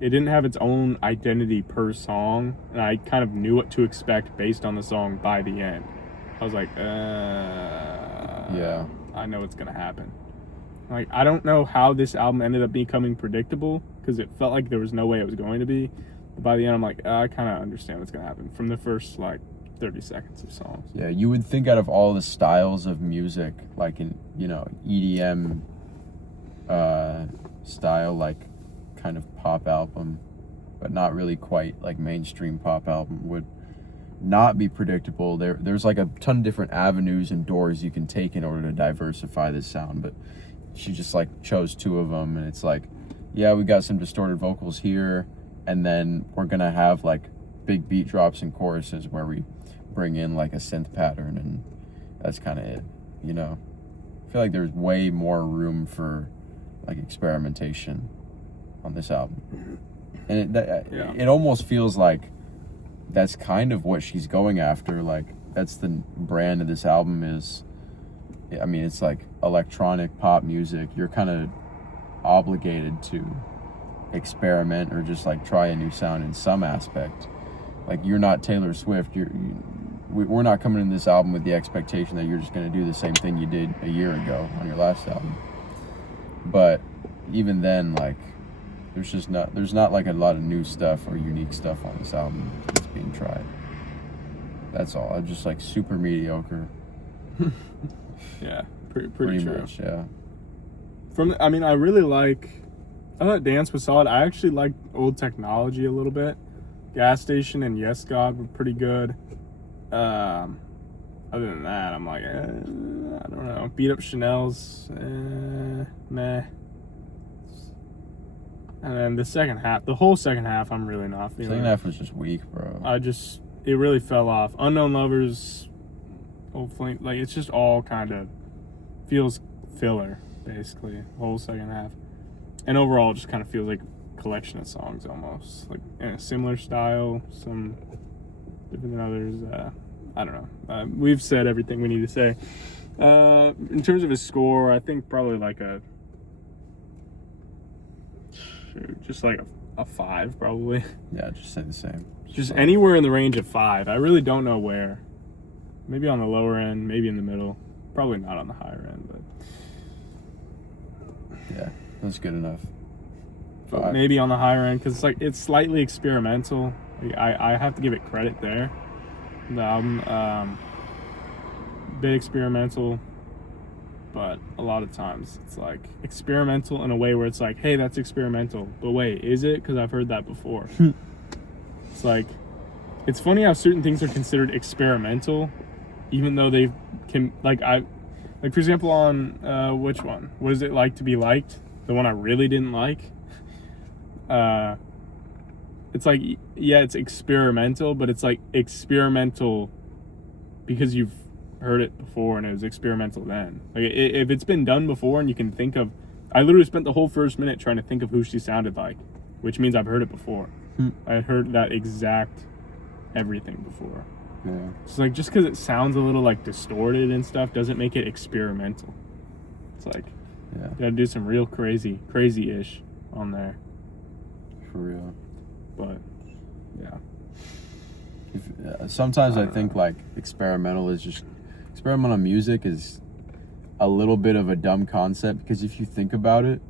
it didn't have its own identity per song, and I kind of knew what to expect based on the song by the end. I was like, yeah, I know what's gonna happen. Like I don't know how this album ended up becoming predictable, because it felt like there was no way it was going to be. But by the end, I'm like, I kind of understand what's gonna happen from the first like 30 seconds of songs. yeah. You would think out of all the styles of music, like in, you know, EDM style, like kind of pop album, but not really quite like mainstream pop album, would not be predictable. There's like a ton of different avenues and doors you can take in order to diversify this sound, but she just like chose two of them, and it's like, yeah, we got some distorted vocals here, and then we're gonna have like big beat drops and choruses where we bring in like a synth pattern, and that's kind of it, you know. I feel like there's way more room for like experimentation on this album, and it almost feels like that's kind of what she's going after. Like that's the brand of this album is, I mean, it's like electronic pop music. You're kind of obligated to experiment or just like try a new sound in some aspect. Like you're not Taylor Swift. We're not coming in this album with the expectation that you're just going to do the same thing you did a year ago on your last album. But even then, like there's not like a lot of new stuff or unique stuff on this album that's being tried. That's all. I'm just like super mediocre. Yeah, pretty true. much, yeah. I thought Dance was solid. I actually liked Old Technology a little bit. Gas Station and Yes God were pretty good. Other than that, I'm like, I don't know. Beat Up Chanel's, meh. And then the whole second half, I'm really not feeling. Second half was just weak, bro. It really fell off. Unknown Lovers, Old Flame, like it's just all kind of feels filler. basically, whole second half. And overall, it just kind of feels like a collection of songs almost, like in a similar style, some different than others. I don't know. We've said everything we need to say. In terms of his score, I think probably like just like a 5 probably. Yeah, just say the same. Just anywhere in the range of 5. I really don't know where. Maybe on the lower end, maybe in the middle. Probably not on the higher end, but yeah, that's good enough. But maybe on the higher end, because it's slightly experimental. I have to give it credit there. The album, bit experimental, but a lot of times it's like experimental in a way where it's like, hey, that's experimental, but wait, is it? Because I've heard that before. It's like, it's funny how certain things are considered experimental, even though they can, like for example on which one? What is it like to be liked? The one I really didn't like. It's like, yeah, it's experimental, but it's like experimental because you've heard it before and it was experimental then. Like if it's been done before and you can think of, I literally spent the whole first minute trying to think of who she sounded like, which means I've heard it before. I had heard that exact everything before. Yeah. It's like, just because it sounds a little like distorted and stuff doesn't make it experimental. It's like, yeah, you gotta do some real crazy-ish on there. For real. But yeah, sometimes I think like experimental music is a little bit of a dumb concept, because if you think about it,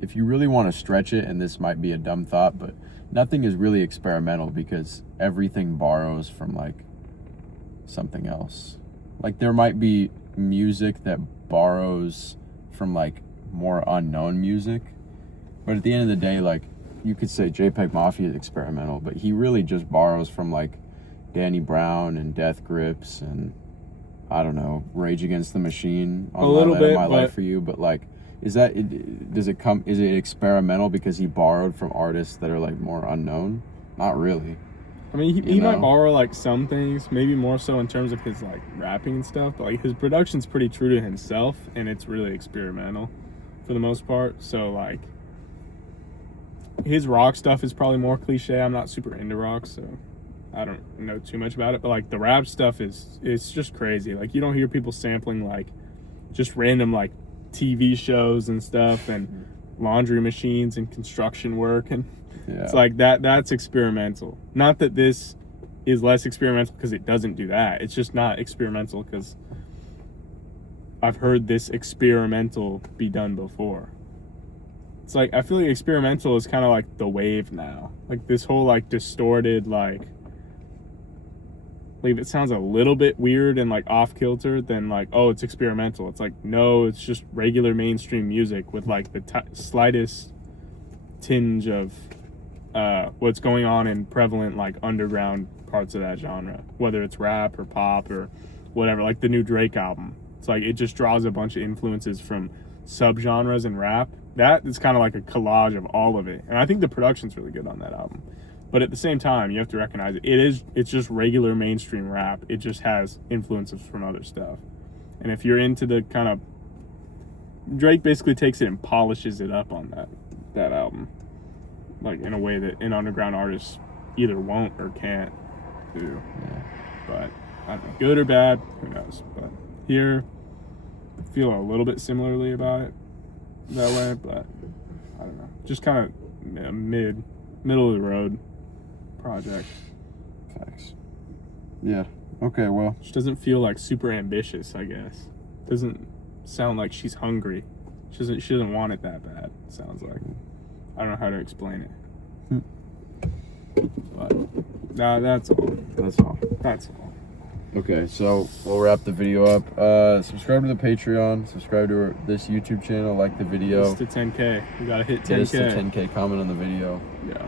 if you really want to stretch it, and this might be a dumb thought, but nothing is really experimental because everything borrows from like something else. Like there might be music that borrows from like more unknown music, but at the end of the day, like you could say JPEG Mafia is experimental, but he really just borrows from like Danny Brown and Death Grips and I don't know, Rage Against the Machine on a little bit, My Life for You. But like, is it experimental because he borrowed from artists that are like more unknown? Not really. I mean, he might borrow like some things, maybe more so in terms of his like rapping and stuff, but like his production's pretty true to himself, and it's really experimental for the most part. So like his rock stuff is probably more cliche. I'm not super into rock, so I don't know too much about it, but like the rap stuff it's just crazy. Like you don't hear people sampling like just random like TV shows and stuff and laundry machines and construction work, and it's like that's experimental. Not that this is less experimental because it doesn't do that. It's just not experimental because I've heard this experimental be done before. It's like, I feel like experimental is kind of like the wave now. Like this whole like distorted, like if it sounds a little bit weird and like off kilter, then like, oh, it's experimental. It's like, no, it's just regular mainstream music with like the slightest tinge of what's going on in prevalent like underground parts of that genre, whether it's rap or pop or whatever. Like the new Drake album, it's like it just draws a bunch of influences from subgenres in rap. That is kind of like a collage of all of it, and I think the production's really good on that album. But at the same time, you have to recognize it's just regular mainstream rap. It just has influences from other stuff. And if you're into the kind of, Drake basically takes it and polishes it up on that album, like in a way that an underground artist either won't or can't do. Yeah. But I don't know, good or bad, who knows? But here, I feel a little bit similarly about it that way, but I don't know. Just kind of middle of the road project. Facts. Yeah. Okay, well. She doesn't feel like super ambitious, I guess. Doesn't sound like she's hungry. She doesn't want it that bad, it sounds like. I don't know how to explain it. But that's all. That's all. That's all. Okay, so we'll wrap the video up. Subscribe to the Patreon. Subscribe to this YouTube channel. Like the video. Get us to 10K. We gotta hit 10K. Get us to 10K. Comment on the video. Yeah.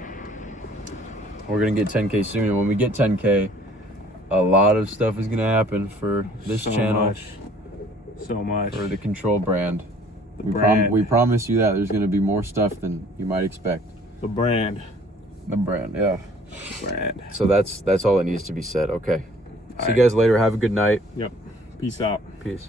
We're gonna get 10K soon, and when we get 10K, a lot of stuff is gonna happen for this channel. So much. For the Control brand. We promise you that there's gonna be more stuff than you might expect. The brand. The brand, yeah. Brand. So that's all that needs to be said. Okay. See you guys later. Have a good night. Yep. Peace out. Peace.